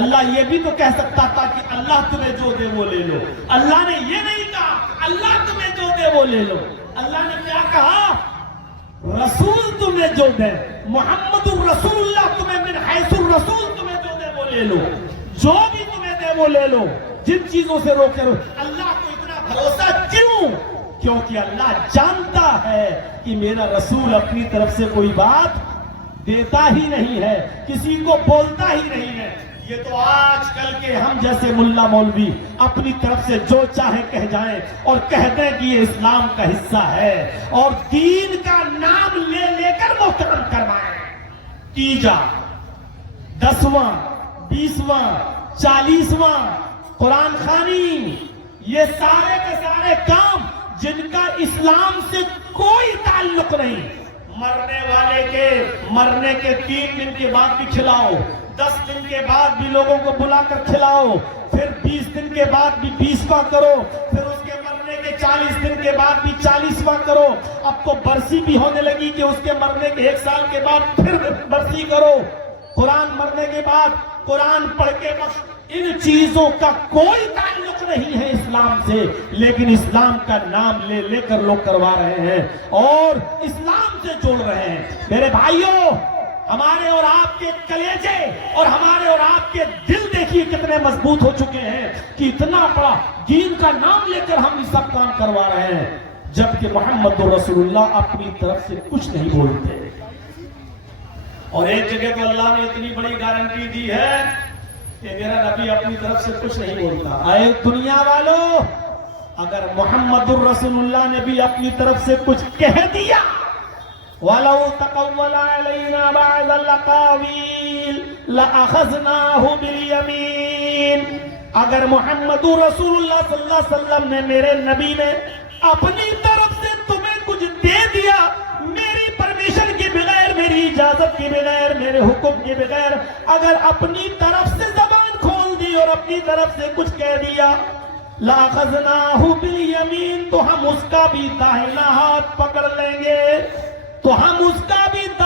اللہ یہ بھی تو کہہ سکتا تھا کہ اللہ تمہیں جو دے وہ لے لو، اللہ نے یہ نہیں کہا اللہ تمہیں جو دے وہ لے لو۔ اللہ نے کیا کہا؟ رسول تمہیں جو دے، محمد الرسول اللہ تمہیں من حیث الرسول تمہیں جو دے وہ لے لو، جو بھی تمہیں دے وہ لے لو، جن چیزوں سے روکے رو۔ اللہ کو اتنا بھروسہ کیوں؟ کیونکہ اللہ جانتا ہے کہ میرا رسول اپنی طرف سے کوئی بات دیتا ہی نہیں ہے، کسی کو بولتا ہی نہیں ہے۔ یہ تو آج کل کے ہم جیسے ملا مولوی اپنی طرف سے جو چاہے کہہ جائیں اور کہہ دیں کہ یہ اسلام کا حصہ ہے، اور دین کا نام لے لے کر محترم کروائیں۔ تیجا، 10واں، 20واں، 40واں، قرآن خوانی، یہ سارے کے سارے کام جن کا اسلام سے کوئی تعلق نہیں، مرنے والے کے مرنے کے 3 دن کے بعد بھی کھلاؤ، 10 دن کے بعد بھی لوگوں کو بلا کر کھلاؤ، پھر 20 دن کے بعد بھی 20واں کرو، پھر اس کے مرنے کے 40 دن کے بعد بھی 40واں کرو۔ اب تو برسی بھی ہونے لگی کہ اس کے مرنے کے 1 سال کے بعد پھر برسی کرو، قرآن مرنے کے بعد قرآن پڑھ کے بس۔ ان چیزوں کا کوئی تعلق نہیں ہے اسلام سے، لیکن اسلام کا نام لے لے کر لوگ کروا رہے ہیں اور اسلام سے جوڑ رہے ہیں۔ میرے بھائیوں، ہمارے اور آپ کے کلیجے اور ہمارے اور آپ کے دل دیکھیے کتنے مضبوط ہو چکے ہیں کہ اتنا بڑا دین کا نام لے کر ہم یہ سب کام کروا رہے ہیں، جبکہ محمد رسول اللہ اپنی طرف سے کچھ نہیں بولتے۔ اور ایک جگہ تو اللہ نے اتنی بڑی گارنٹی دی ہے کہ میرا نبی اپنی طرف سے کچھ نہیں بولتا۔ اے دنیا والو، اگر محمد الرسول اللہ نے بھی اپنی طرف سے کچھ کہہ دیا، وَلَوْ تَقَوَّلَ عَلَيْنَا بَعْضَ الْأَقَاوِيلِ لَأَخَذْنَاهُ بِالْيَمِينِ، اگر محمد رسول اللہ صلی اللہ علیہ وسلم نے، میرے نبی نے اپنی طرف سے تمہیں کچھ دے دیا، میری پرمیشن کے بغیر، میری اجازت کے بغیر، میرے حکم کے بغیر، اگر اپنی طرف سے زبان کھول دی اور اپنی طرف سے کچھ کہہ دیا، لَأَخَذْنَاهُ بِالْيَمِينِ، تو ہم اس کا بھی داہنا ہاتھ پکڑ لیں گے، تو ہم اس کا بھی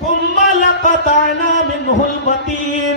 ثم لقطعنا منه الوتين,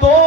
2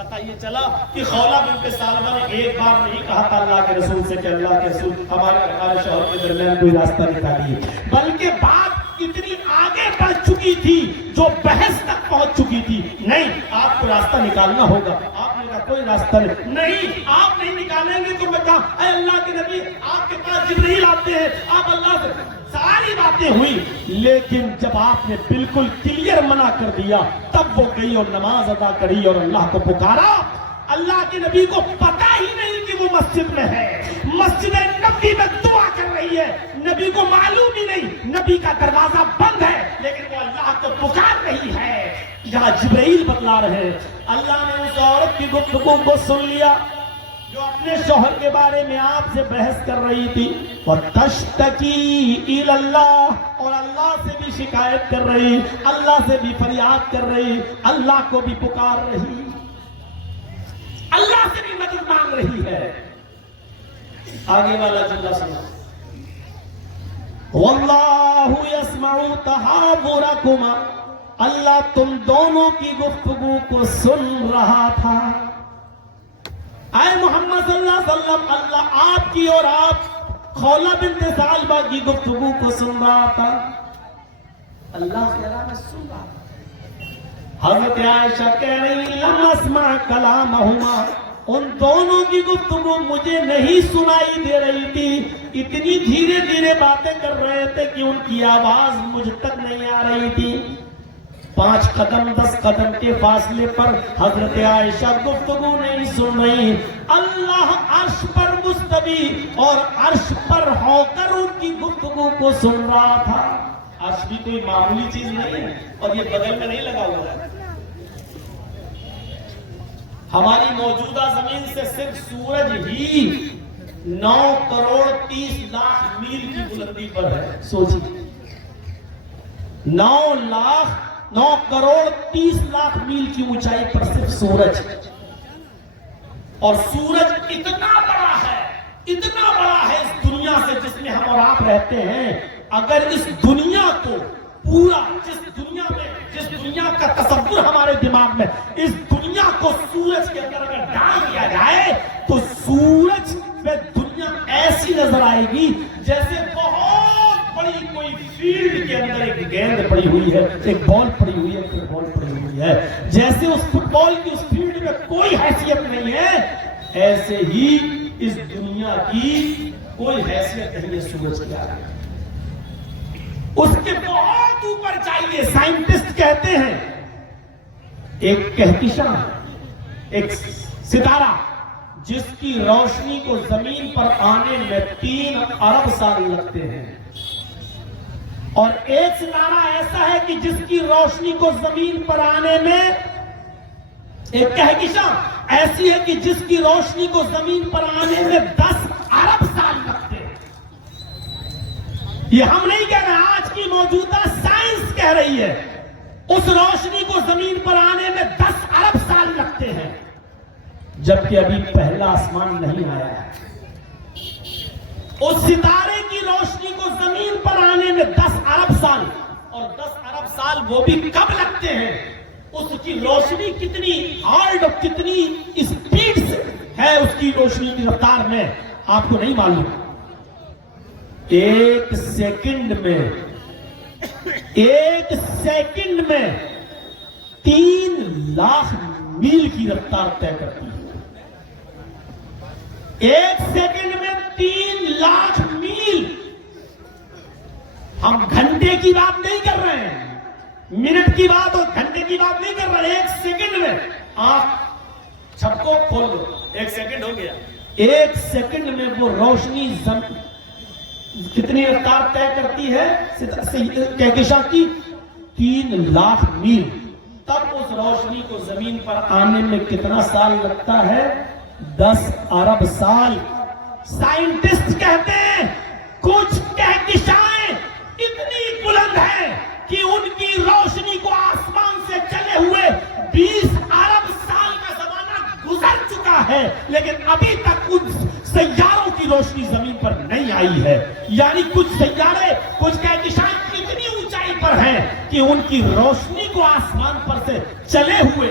پتہ یہ چلا کہ خولہ بنت سالمہ نے ایک بار نہیں کہا تھا اللہ کے رسول سے کہ اللہ کے رسول ہمارے شوہر کے درمیان کوئی راستہ نکالیے، بلکہ بات اتنی آگے بڑھ چکی تھی جو بحث تک پہنچ چکی تھی. نہیں، آپ کو راستہ نکالنا ہوگا. آپ نے کہا کوئی راستہ نہیں، آپ نہیں نکالیں گے تو میں کہا اے اللہ کے نبی آپ کے پاس جبرائیل آتے ہیں، آپ اللہ سے. ساری باتیں ہوئی، لیکن جب آپ نے بالکل کلیئر منع کر دیا تب وہ گئی اور نماز ادا کری اور اللہ کو پکارا. اللہ کے نبی کو پتہ ہی نہیں کہ وہ مسجد میں ہے، مسجد نبی میں دعا کر رہی ہے. نبی کو معلوم ہی نہیں، نبی کا دروازہ بند ہے لیکن وہ اللہ کو پکار رہی ہے. یہاں جبرائیل بتلا رہے ہیں. اللہ نے اس عورت کی گفتگو کو سن لیا جو اپنے شوہر کے بارے میں آپ سے بحث کر رہی تھی، وَتَشْتَكِي إِلَى اللَّهِ، اور اللہ سے بھی شکایت کر رہی، اللہ سے بھی فریاد کر رہی، اللہ کو بھی پکار رہی، اللہ سے بھی مدد مانگ رہی ہے. آگے والا جملہ سنو، وَاللَّهُ يَسْمَعُ تَحَاوُرَكُمَا، اللہ تم دونوں کی گفتگو کو سن رہا تھا. اے محمد صلی اللہ علیہ وسلم، اللہ آپ کی اور آپ خولہ بنت ثعلبہ کی گفتگو کو سن رہا تھا. اللہ کہہ رہا میں سن رہا تھا. حضرت عائشہ کہہ رہی لم اسمع کلامہما، ان دونوں کی گفتگو مجھے نہیں سنائی دے رہی تھی. اتنی دھیرے دھیرے باتیں کر رہے تھے کہ ان کی آواز مجھ تک نہیں آ رہی تھی. 5 قدم 10 قدم کے فاصلے پر حضرت عائشہ گفتگو نہیں سن رہی. اللہ عرش پر مستوی اور عرش پر ہو کر ان کی گفتگو کو سن رہا تھا. عرش بھی کوئی معمولی چیز نہیں ہے اور یہ بغل میں نہیں لگا ہوا ہے. ہماری موجودہ زمین سے صرف سورج ہی 9 کروڑ 30 لاکھ میل کی بلندی پر ہے. سوچیے 9 کروڑ 30 لاکھ میل کی اونچائی پر صرف سورج، اور سورج اتنا بڑا ہے اس دنیا سے جس میں ہم اور آپ رہتے ہیں. اگر اس دنیا کو پورا جس دنیا کا تصور ہمارے دماغ میں، اس دنیا کو سورج کے اندر اگر ڈال دیا جائے تو سورج پہ دنیا ایسی نظر آئے گی جیسے بہت بڑی کوئی فیلڈ کے اندر ایک گیند پڑی ہوئی ہے، ایک بال پڑی ہوئی ہے، ایک بال پڑی ہوئی ہے. جیسے اس فٹ بال کی اس فیلڈ میں کوئی حیثیت نہیں ہے، ایسے ہی اس دنیا کی کوئی حیثیت نہیں ہے سورج کے آگے. اس کے بہت اوپر چاہیے. سائنٹسٹ کہتے ہیں ایک کہکشاں، ایک ستارہ جس کی روشنی کو زمین پر آنے میں 3 ارب سال لگتے ہیں، اور ایک ستارہ ایسا ہے کہ جس کی روشنی کو زمین پر آنے میں، ایک کہکشاں ایسی ہے کہ جس کی روشنی کو زمین پر آنے میں 10 ارب سال لگتے ہیں. یہ ہم نہیں کہہ رہے، آج کی موجودہ سائنس کہہ رہی ہے اس روشنی کو زمین پر آنے میں 10 ارب سال لگتے ہیں، جبکہ ابھی پہلا آسمان نہیں آیا ہے. اس ستارے کی روشنی کو زمین پر آنے میں 10 ارب سال، اور 10 ارب سال وہ بھی کب لگتے ہیں؟ اس کی روشنی کتنی ہارڈ اور کتنی اسپیڈ سے ہے اس کی روشنی کی رفتار میں آپ کو نہیں معلوم. 1 سیکنڈ میں 3 لاکھ میل کی رفتار طے کرتی ہے. 1 سیکنڈ میں 3 لاکھ میل. ہم گھنٹے کی بات نہیں کر رہے ہیں، منٹ کی بات اور گھنٹے کی بات نہیں کر رہے. 1 سیکنڈ میں آپ چھپکو کھول لو، 1 سیکنڈ ہو گیا. 1 سیکنڈ میں وہ روشنی کتنی رفتار طے کرتی ہے کہکشاں کی؟ 3 لاکھ میل. تب اس روشنی کو زمین پر آنے میں کتنا سال لگتا ہے؟ 10 ارب سال. سائنٹسٹ کہتے ہیں کچھ کہکشائیں اتنی بلند ہیں کہ ان کی روشنی کو آسمان سے چلے ہوئے 20 ارب سال کا زمانہ گزر چکا ہے، لیکن ابھی تک ان سیاروں کی روشنی زمین پر نہیں آئی ہے. یعنی کچھ سیارے، کچھ کہکشائیں اتنی اونچائی پر ہیں کہ ان کی روشنی کو آسمان پر سے چلے ہوئے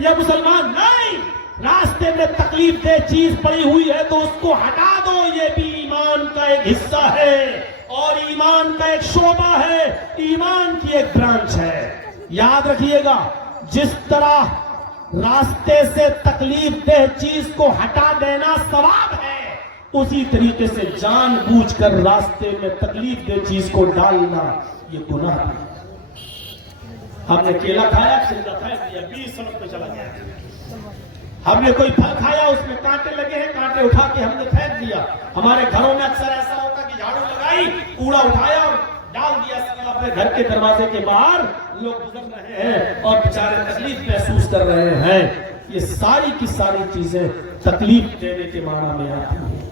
یا مسلمان، نہیں، راستے میں تکلیف دہ چیز پڑی ہوئی ہے تو اس کو ہٹا دو، یہ بھی ایمان کا ایک حصہ ہے اور ایمان کا ایک شعبہ ہے، ایمان کی ایک برانچ ہے۔ یاد رکھیے گا، جس طرح راستے سے تکلیف دہ چیز کو ہٹا دینا ثواب ہے، اسی طریقے سے جان بوجھ کر راستے میں تکلیف دہ چیز کو ڈالنا یہ گناہ ہے۔ ہم نے کیلا کھایا، چھلکا پھینک دیا، 20 سڑک پہ چلا گیا۔ ہم نے کوئی پھل کھایا، اس میں کانٹے لگے ہیں، کانٹے اٹھا کے ہم نے پھینک دیا۔ ہمارے گھروں میں اکثر ایسا ہوتا کہ جھاڑو لگائی، کوڑا اٹھایا اور ڈال دیا اپنے گھر کے دروازے کے باہر، لوگ گزر رہے ہیں اور بیچارے تکلیف محسوس کر رہے ہیں۔ یہ ساری کی ساری چیزیں تکلیف دینے کے معنی میں آتی ہیں۔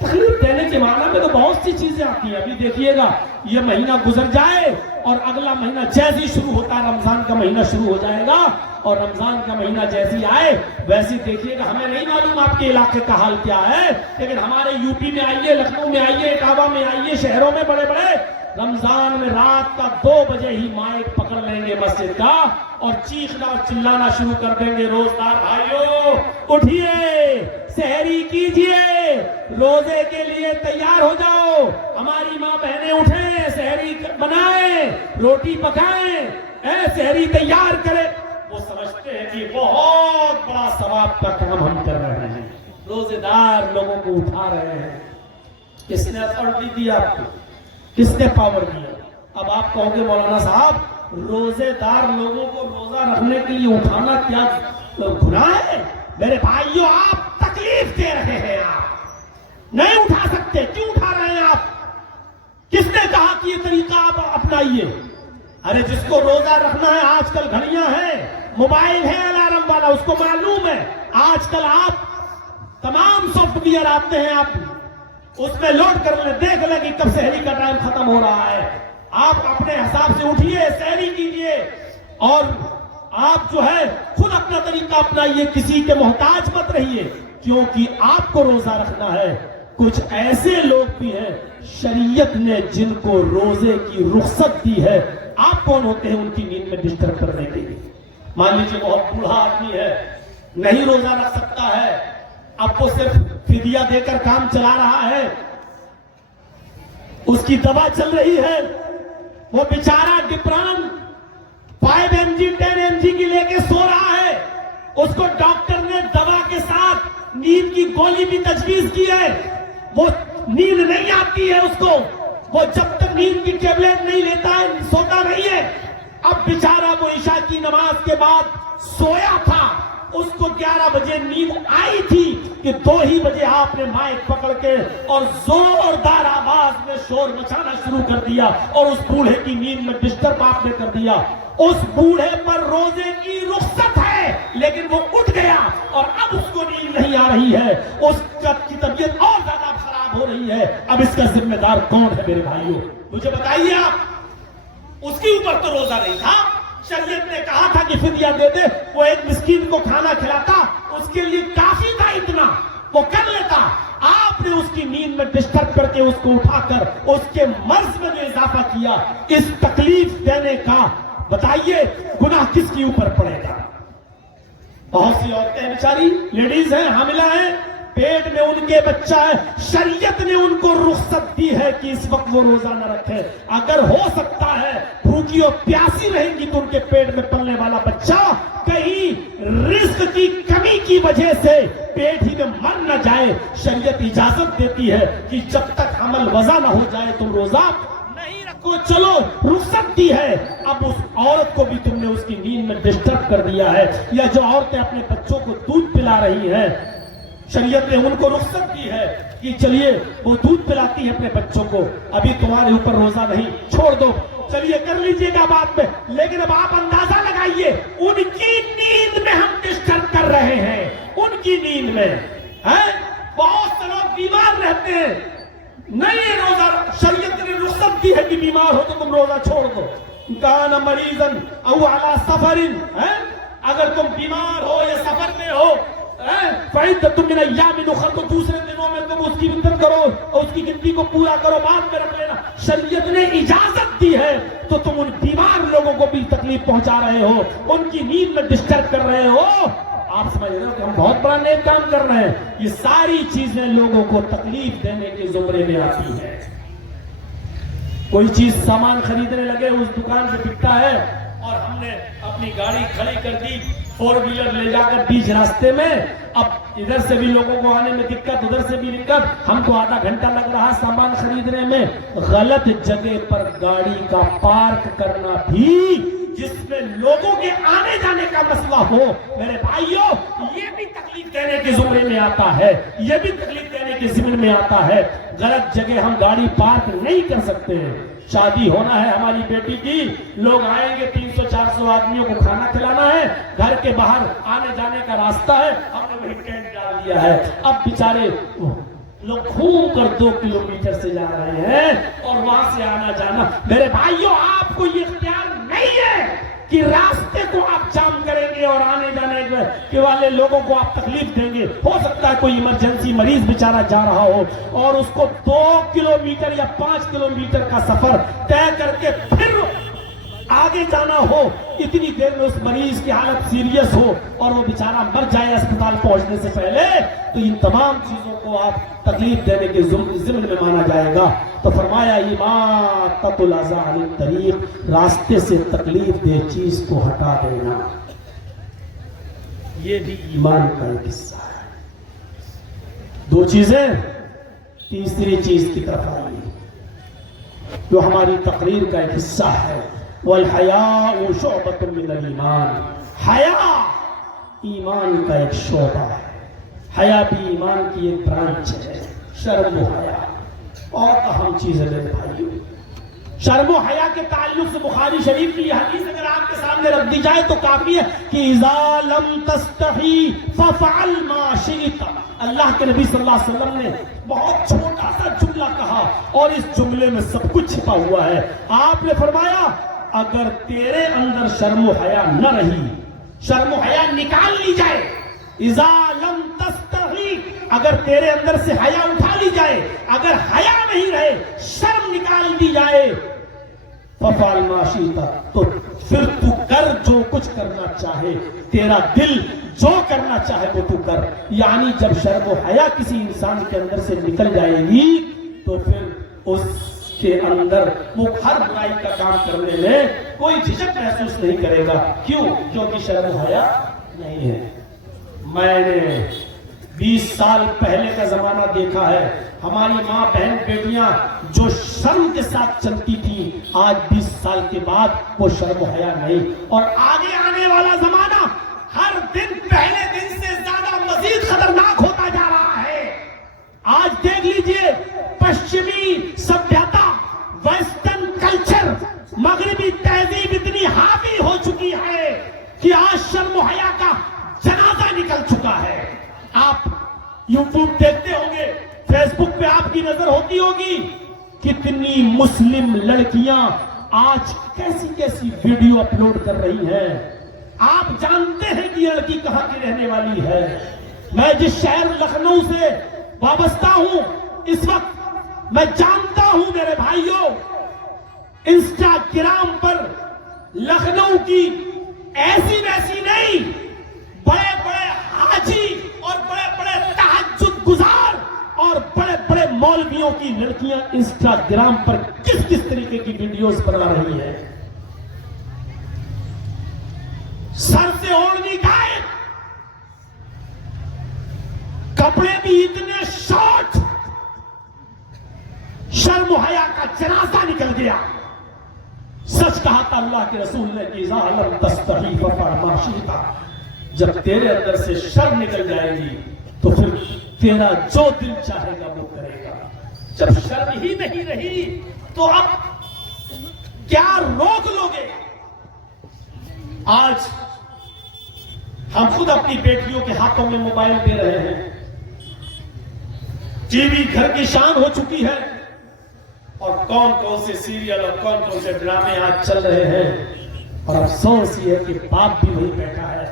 تکلیف دینے کے معنی میں تو بہت سی چیزیں آتی ہیں۔ ابھی دیکھیے گا، یہ مہینہ گزر جائے اور اگلا مہینہ جیسے شروع ہوتا ہے، رمضان کا مہینہ شروع ہو جائے گا، اور رمضان کا مہینہ جیسی آئے ویسی دیکھیے گا، ہمیں نہیں معلوم آپ کے علاقے کا حال کیا ہے، لیکن ہمارے یو پی میں آئیے، لکھنؤ میں آئیے، اٹاوا میں آئیے، شہروں میں بڑے بڑے رمضان میں رات کا 2 بجے ہی مائک پکڑ لیں گے مسجد کا اور چیخنا اور چلانا شروع کر دیں گے، روزدار بھائیوں اٹھیے، سحری کیجئے، روزے کے لیے تیار ہو جاؤ، ہماری ماں بہنیں اٹھیں، سحری بنائیں، روٹی پکائیں، سحری تیار کریں۔ وہ سمجھتے ہیں کہ بہت بڑا ثواب کا کام ہم کر رہے ہیں، روزے دار لوگوں کو اٹھا رہے ہیں۔ کس نے اتھارٹی دی آپ کو؟ کس نے پاور دیا؟ اب آپ کہو گے مولانا صاحب، روزے دار لوگوں کو روزہ رکھنے کے لیے اٹھانا کیا گناہ ہے؟ میرے بھائیوں، آپ تکلیف دے رہے ہیں، آپ نہیں اٹھا سکتے، کیوں اٹھا رہے ہیں آپ؟ کس نے کہا کہ یہ طریقہ آپ اپنائیے؟ ارے جس کو روزہ رکھنا ہے، آج کل گھڑیاں ہیں، موبائل ہے الارم والا، اس کو معلوم ہے۔ آج کل آپ تمام سافٹ ویئر آتے ہیں، آپ اس میں لوڈ کر لیں، دیکھ لیں کہ کب سحری کا ٹائم ختم ہو رہا ہے۔ آپ اپنے حساب سے اٹھیے، سحری کیجئے، اور آپ جو ہے خود اپنا طریقہ اپنائیے، کسی کے محتاج مت رہیے، کیونکہ آپ کو روزہ رکھنا ہے۔ کچھ ایسے لوگ بھی ہیں شریعت نے جن کو روزے کی رخصت دی ہے، آپ کون ہوتے ہیں ان کی نیند میں ڈسٹرب کرنے کے لیے؟ مان لیجیے بہت بوڑھا آدمی ہے، نہیں روزہ رکھ سکتا ہے، اب وہ صرف فدیہ دے کر کام چلا رہا ہے، اس کی دوا چل رہی ہے، وہ بیچارہ ڈپران 5 mg 10 mg کی لے کے سو رہا ہے، اس کو ڈاکٹر نے دوا کے ساتھ نیند کی گولی بھی تجویز کی ہے، وہ نیند نہیں آتی ہے اس کو، وہ جب تک نیند کی ٹیبلٹ نہیں لیتا ہے سوتا نہیں ہے۔ اب بیچارہ وہ عشاء کی نماز کے بعد سویا تھا، اس کو 11 بجے نیند آئی تھی کہ 2 ہی بجے آپ نے مائک پکڑ کے اور زوردار آواز میں شور مچانا شروع کر دیا اور اس بوڑھے کی نیند میں ڈسٹرب آپ نے کر دیا۔ اس بوڑھے پر روزے کی رخصت ہے، لیکن وہ اٹھ گیا اور اب اس کو نیند نہیں آ رہی ہے، اس کی طبیعت اور زیادہ خراب ہو رہی ہے۔ اب اس کا ذمہ دار کون ہے میرے بھائیوں؟ مجھے بتائیے آپ، اس کے اوپر تو روزہ نہیں تھا، شریعت نے کہا تھا کہ فدیہ دے دے، وہ ایک مسکین کو کھانا کھلاتا، اس کے لیے کافی تھا، اتنا وہ کر لیتا۔ آپ نے اس کی نیند میں ڈسٹرب کر کے اس کو اٹھا کر اس کے مرض میں جو اضافہ کیا، اس تکلیف دینے کا بتائیے گناہ کس کے اوپر پڑے گا؟ بہت سی عورتیں بیچاری لیڈیز ہیں، حاملہ ہیں، پیٹ میں ان کے بچہ ہے، شریعت نے ان کو رخصت دی ہے کہ اس وقت وہ روزہ نہ رکھے، اگر ہو سکتا ہے بھوکی اور پیاسی رہیں گی تو ان کے پیٹ میں پلنے والا بچہ کہیں رزق کی کمی کی وجہ سے پیٹ ہی میں مر نہ جائے، شریعت اجازت دیتی ہے کہ جب تک حمل وضع نہ ہو جائے تم روزہ نہیں رکھو، چلو رخصت دی ہے۔ اب اس عورت کو بھی تم نے اس کی نیند میں ڈسٹرب کر دیا ہے، یا جو عورتیں اپنے بچوں کو دودھ پلا رہی ہیں، شریعت نے ان کو رخصت دی ہے کہ چلیے وہ دودھ پلاتی ہے اپنے بچوں کو، ابھی تمہارے اوپر روزہ نہیں، چھوڑ دو، چلیے کر لیجئے گا بعد میں، لیکن اب آپ اندازہ لگائیے ان کی نیند میں ہم ڈسٹرب کر رہے ہیں، ان کی نیند میں بہت سے لوگ بیمار رہتے ہیں، نہیں روزہ شریعت نے رخصت دی ہے کہ بیمار ہو تو تم روزہ چھوڑ دو، کان مریضن او علی سفر، اگر تم بیمار ہو یا سفر میں ہو، فَعِدَّةٌ مِّنْ أَيَّامٍ أُخَرَ، تو دوسرے دنوں میں تم اس کی عدت کرو اور اس کی گنتی کو پورا کرو، بعد میں رکھ لینا۔ شریعت نے اجازت دی ہے تو تم ان بیمار لوگوں کو بھی تکلیف پہنچا رہے ہو, ان کی نیند میں ڈسٹرب کر رہے ہو. آپ سمجھ رہے ہو کہ ہم بہت بڑا نیک کام کر رہے ہیں. یہ ساری چیزیں لوگوں کو تکلیف دینے کے زمرے میں آتی ہیں. کوئی چیز سامان خریدنے لگے, اس دکان پہ بکتا ہے اور ہم نے اپنی گاڑی کھڑی کر دی, 4 ویلر لے جا کر بیچ راستے میں. اب ادھر سے بھی لوگوں کو آنے میں دقت, ادھر سے بھی دقت, ہم کو آدھا گھنٹہ لگ رہا سامان خریدنے میں. غلط جگہ پر گاڑی کا پارک کرنا بھی جس میں لوگوں کے آنے جانے کا مسئلہ ہو, میرے بھائیوں, یہ بھی تکلیف دینے کے زمرے میں آتا ہے, یہ بھی تکلیف دینے کے ذمن میں آتا ہے. غلط جگہ ہم گاڑی پارک نہیں کر سکتے. شادی ہونا ہے ہماری بیٹی کی, لوگ آئیں گے, 300-400 آدمیوں کو کھانا کھلانا ہے, گھر کے باہر آنے جانے کا راستہ ہے, ہم نے وہی ٹینٹ ڈال دیا ہے. اب بیچارے لوگ گھوم کر 2 کلومیٹر سے جا رہے ہیں اور وہاں سے آنا جانا. میرے بھائیوں, آپ کو یہ اختیار نہیں ہے کہ راستے کو آپ جام کریں گے اور آنے جانے کے والے لوگوں کو آپ تکلیف دیں گے. ہو سکتا ہے کوئی ایمرجنسی مریض بیچارہ جا رہا ہو اور اس کو 2 کلومیٹر یا 5 کلومیٹر کا سفر طے کر کے پھر آگے جانا ہو. اتنی دیر میں اس مریض کی حالت سیریس ہو اور وہ بیچارہ مر جائے اسپتال پہنچنے سے پہلے, تو ان تمام چیزوں کو آپ تکلیف دینے کے ضمن میں مانا جائے گا. تو فرمایا اماطۃ الاذی عن الطریق, راستے سے تکلیف دہ چیز کو ہٹا دینا, یہ بھی ایمان کا ایک حصہ ہے. 2 چیزیں, تیسری چیز کی طرف آئیے جو ہماری تقریر کا ایک حصہ ہے. والحیاء شعبۃ من الایمان, حیا ایمان کا ایک شعبہ ہے. حیا بھی ایمان کی ایک برانچ ہے. شرم و حیا اور اہم چیز ہے میرے بھائیوں. شرم و حیا کے تعلق سے بخاری شریف کی یہ حدیث اگر آپ کے سامنے رکھ دی جائے تو کافی ہے کہ اذا لم تستحی ففعل ما شئت. اللہ کے نبی صلی اللہ علیہ وسلم نے بہت چھوٹا سا جملہ کہا اور اس جملے میں سب کچھ چھپا ہوا ہے. آپ نے فرمایا اگر تیرے اندر شرم و حیا نہ رہی, شرم و حیا نکال لی جائے, اذا لم تستحی, اگر تیرے اندر سے حیا اٹھا لی جائے, اگر حیا نہیں رہے, شرم نکال دی جائے, ففعل ما شئت, تو پھر تو کر جو کچھ کرنا چاہے, تیرا دل جو کرنا چاہے وہ تو کر. یعنی جب شرم و حیا کسی انسان کے اندر سے نکل جائے گی تو پھر اس کے اندر وہ ہر برائی کا کام کرنے میں کوئی جھجک محسوس نہیں کرے گا. کیوں؟ کیونکہ شرم و حیا نہیں ہے. میں نے 20 سال پہلے کا زمانہ دیکھا ہے. ہماری ماں بہن بیٹیاں جو شرم کے ساتھ چلتی تھی, آج 20 سال کے بعد وہ شرم و حیا نہیں. اور آگے آنے والا زمانہ ہر دن پہلے دن سے زیادہ مزید خطرناک ہوتا جا رہا ہے. آج دیکھ لیجئے, پشچمی سبھیتا, ویسٹرن کلچر, مغربی تہذیب اتنی حاوی ہو چکی ہے کہ آج شرم و حیا کا جنازہ نکل چکا ہے. آپ یوٹیوب دیکھتے ہوں گے, فیس بک پہ آپ کی نظر ہوتی ہوگی, کتنی مسلم لڑکیاں آج کیسی کیسی ویڈیو اپلوڈ کر رہی ہیں. آپ جانتے ہیں کہ یہ لڑکی کہاں کی رہنے والی ہے. میں جس شہر لکھنؤ سے وابستہ ہوں, اس وقت میں جانتا ہوں میرے بھائیوں, انسٹاگرام پر لکھنؤ کی ایسی ویسی نہیں, بڑے بڑے حاجی اور بڑے بڑے تہجد گزار اور بڑے بڑے مولویوں کی لڑکیاں انسٹاگرام پر کس کس طریقے کی ویڈیوز بنا رہی ہیں. سر سے اوڑھنی غائب, کپڑے بھی اتنے شارٹ, شرم و حیا کا جنازہ نکل گیا. سچ کہا تھا اللہ کے رسول نے کہ اذا لم تستحی ففعل ما شئت, جب تیرے اندر سے شرم نکل جائے گی تو پھر تیرا جو دل چاہے گا وہ کرے گا. جب شرم ہی نہیں رہی تو اب کیا روک لوگے؟ آج ہم خود اپنی بیٹیوں کے ہاتھوں میں موبائل دے رہے ہیں, ٹی وی گھر کی شان ہو چکی ہے, اور کون کون سے سیریل اور کون کون سے ڈرامے آج چل رہے ہیں. اور افسوس یہ ہے کہ باپ بھی وہی بیٹھا ہے,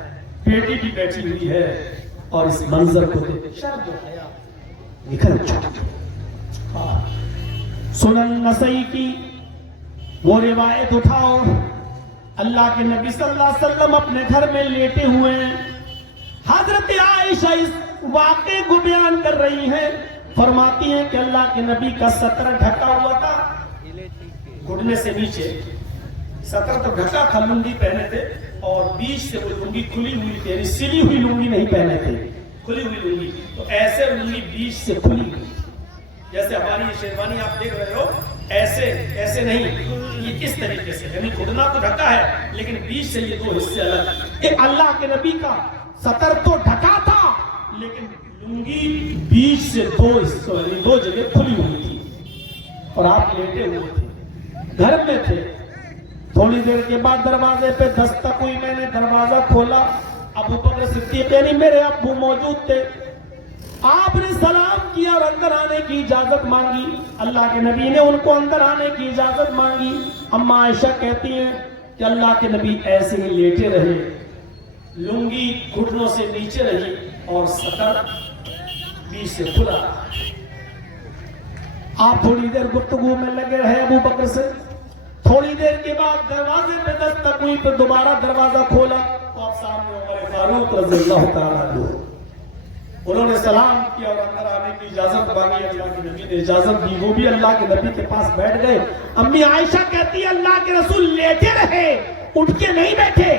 بیٹی بھی بیٹھی ہوئی ہے, اور اس منظر کو دیکھ شرم و حیا نکل چکی ہے. سنن نسائی کی وہ روایت اٹھاؤ، اللہ کے نبی صلی اللہ علیہ وسلم اپنے گھر میں لیٹے ہوئے ہیں، حضرت عائشہ اس واقعے کو بیان کر رہی ہیں، فرماتی ہیں کہ اللہ کے نبی کا ستر ڈھکا ہوا تھا گھٹنے سے نیچے، ستر تو ڈھکا تھا، لنگی پہنے تھے اور بیچ سے وہ لنگی کھلی ہوئی تھی، یعنی سلی ہوئی لنگی نہیں پہنے تھے، کھلی ہوئی لنگی، تو ایسے لنگی بیچ سے کھلی ہوئی، جیسے ہماری یہ شیروانی آپ دیکھ رہے ہو، ایسے نہیں، یہ کس طریقے سے، یعنی گھٹنا تو ڈھکا ہے لیکن بیچ سے یہ دو حصے الگ، کہ اللہ کے نبی کا ستر تو ڈھکا تھا لیکن لنگی بیچ سے دو جگہ کھلی ہوئی تھی اور آپ لیٹے ہوئے تھے، گھر میں تھے۔ تھوڑی دیر کے بعد دروازے پہ دستک ہوئی، میں نے دروازہ کھولا، ابو بکر صدیق یعنی میرے ابو موجود تھے، آپ نے سلام کیا اور اندر آنے کی اجازت مانگی، اللہ کے نبی نے ان کو اندر آنے کی اجازت مانگی۔ اما عائشہ کہتی ہیں کہ اللہ کے نبی ایسے ہی لیٹے رہے، لنگی گھٹنوں سے نیچے رہی اور ستر بیچ سے کھلا رہا۔ آپ تھوڑی دیر گفتگو میں لگے رہے ابو بکر سے، تھوڑی دیر کے بعد دروازے پہ دستک ہوئی، پھر دوبارہ دروازہ کھولا تو آپ سامنے عمر فاروق رضی اللہ تعالیٰ عنہ، انہوں نے سلام کیا اور اندر آنے کی اجازت مانگی، اللہ کے نبی نے اجازت دی، وہ بھی اللہ کے نبی کے پاس بیٹھ گئے۔ امی عائشہ کہتی ہے اللہ کے رسول لیٹے رہے، اٹھ کے نہیں بیٹھے،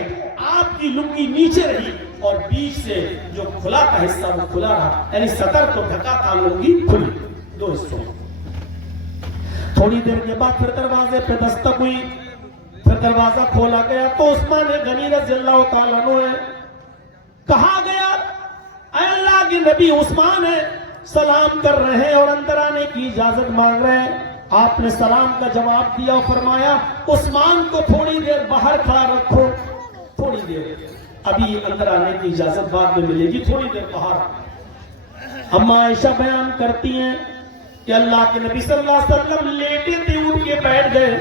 آپ کی لنگی نیچے رہی اور بیچ سے جو کھلا کا حصہ وہ کھلا رہا، یعنی ستر تو ڈھکا تھا، لنگی کھلی، دو حصوں۔ تھوڑی دیر کے بعد پھر دروازے پہ دستک ہوئی، پھر دروازہ کھولا گیا تو عثمان غنی رضی اللہ تعالیٰ عنہ ہے، کہا گیا اے اللہ کے نبی عثمان ہے، سلام کر رہے ہیں اور اندر آنے کی اجازت مانگ رہے ہیں۔ آپ نے سلام کا جواب دیا اور فرمایا عثمان کو تھوڑی دیر باہر کھڑا رکھو، تھوڑی دیر، ابھی اندر آنے کی اجازت بعد میں ملے گی، تھوڑی دیر باہر۔ اما عائشہ بیان کرتی ہیں کہ اللہ کے نبی صلی اللہ علیہ وسلم لیٹے تھے، اٹھ کے بیٹھ گئے،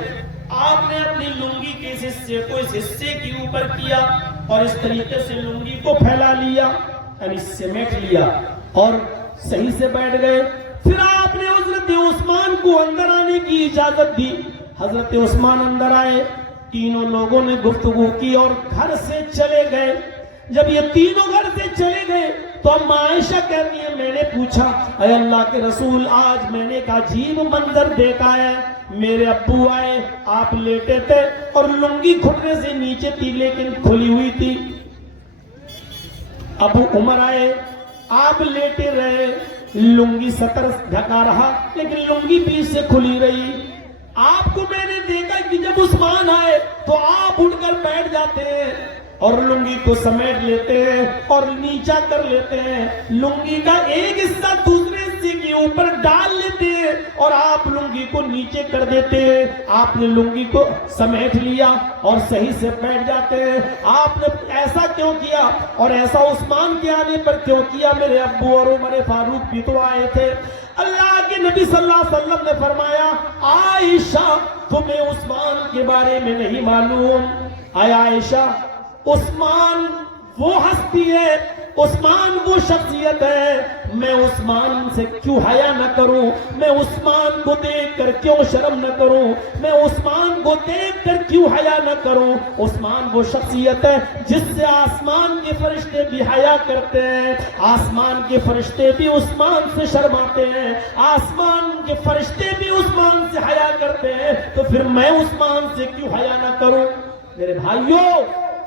آپ نے اپنی لنگی کے اس حصے کو اس حصے کے اوپر کیا اور اس طریقے سے لنگی کو پھیلا لیا، یعنی سمیٹ لیا اور صحیح سے بیٹھ گئے۔ پھر آپ نے حضرت عثمان کو اندر آنے کی اجازت دی، حضرت عثمان اندر آئے، تینوں لوگوں نے گفتگو کی اور گھر سے چلے گئے۔ جب یہ تینوں گھر سے چلے گئے تو اما عائشہ کہتی ہے میں نے پوچھا اے اللہ کے رسول آج میں نے ایک عجیب منظر دیکھا ہے، میرے ابو آئے، آپ لیٹے تھے اور لنگی گھٹنے سے نیچے تھی لیکن کھلی ہوئی تھی، ابو عمر آئے، آپ لیٹے رہے، لنگی ستر ڈھکا رہا لیکن لنگی بیچ سے کھلی رہی۔ آپ کو میں نے دیکھا کہ جب عثمان آئے تو آپ اٹھ کر بیٹھ جاتے ہیں اور لنگی کو سمیٹ لیتے ہیں اور نیچا کر لیتے ہیں، لنگی کا ایک حصہ دوسرے حصے کے اوپر ڈال لیتے ہیں اور آپ لنگی کو نیچے کر دیتے ہیں۔ آپ نے لنگی کو سمیٹ لیا اور صحیح سے بیٹھ جاتے ہیں۔ آپ نے ایسا کیوں کیا اور ایسا عثمان کے آنے پر کیوں کیا؟ میرے ابو اور عمر فاروق بھی تو آئے تھے۔ اللہ کے نبی صلی اللہ علیہ وسلم نے فرمایا عائشہ تمہیں عثمان کے بارے میں نہیں معلوم؟ اے عائشہ عثمان وہ ہستی ہے، عثمان وہ شخصیت ہے، میں عثمان سے کیوں حیا نہ کروں، میں عثمان کو دیکھ کر کیوں شرم نہ کروں، میں عثمان کو دیکھ کر کیوں حیا نہ کروں۔ عثمان وہ شخصیت ہے جس سے آسمان کے فرشتے بھی حیا کرتے ہیں، آسمان کے فرشتے بھی عثمان سے شرماتے ہیں، آسمان کے فرشتے بھی عثمان سے حیا کرتے ہیں، تو پھر میں عثمان سے کیوں حیا نہ کروں؟ میرے بھائیوں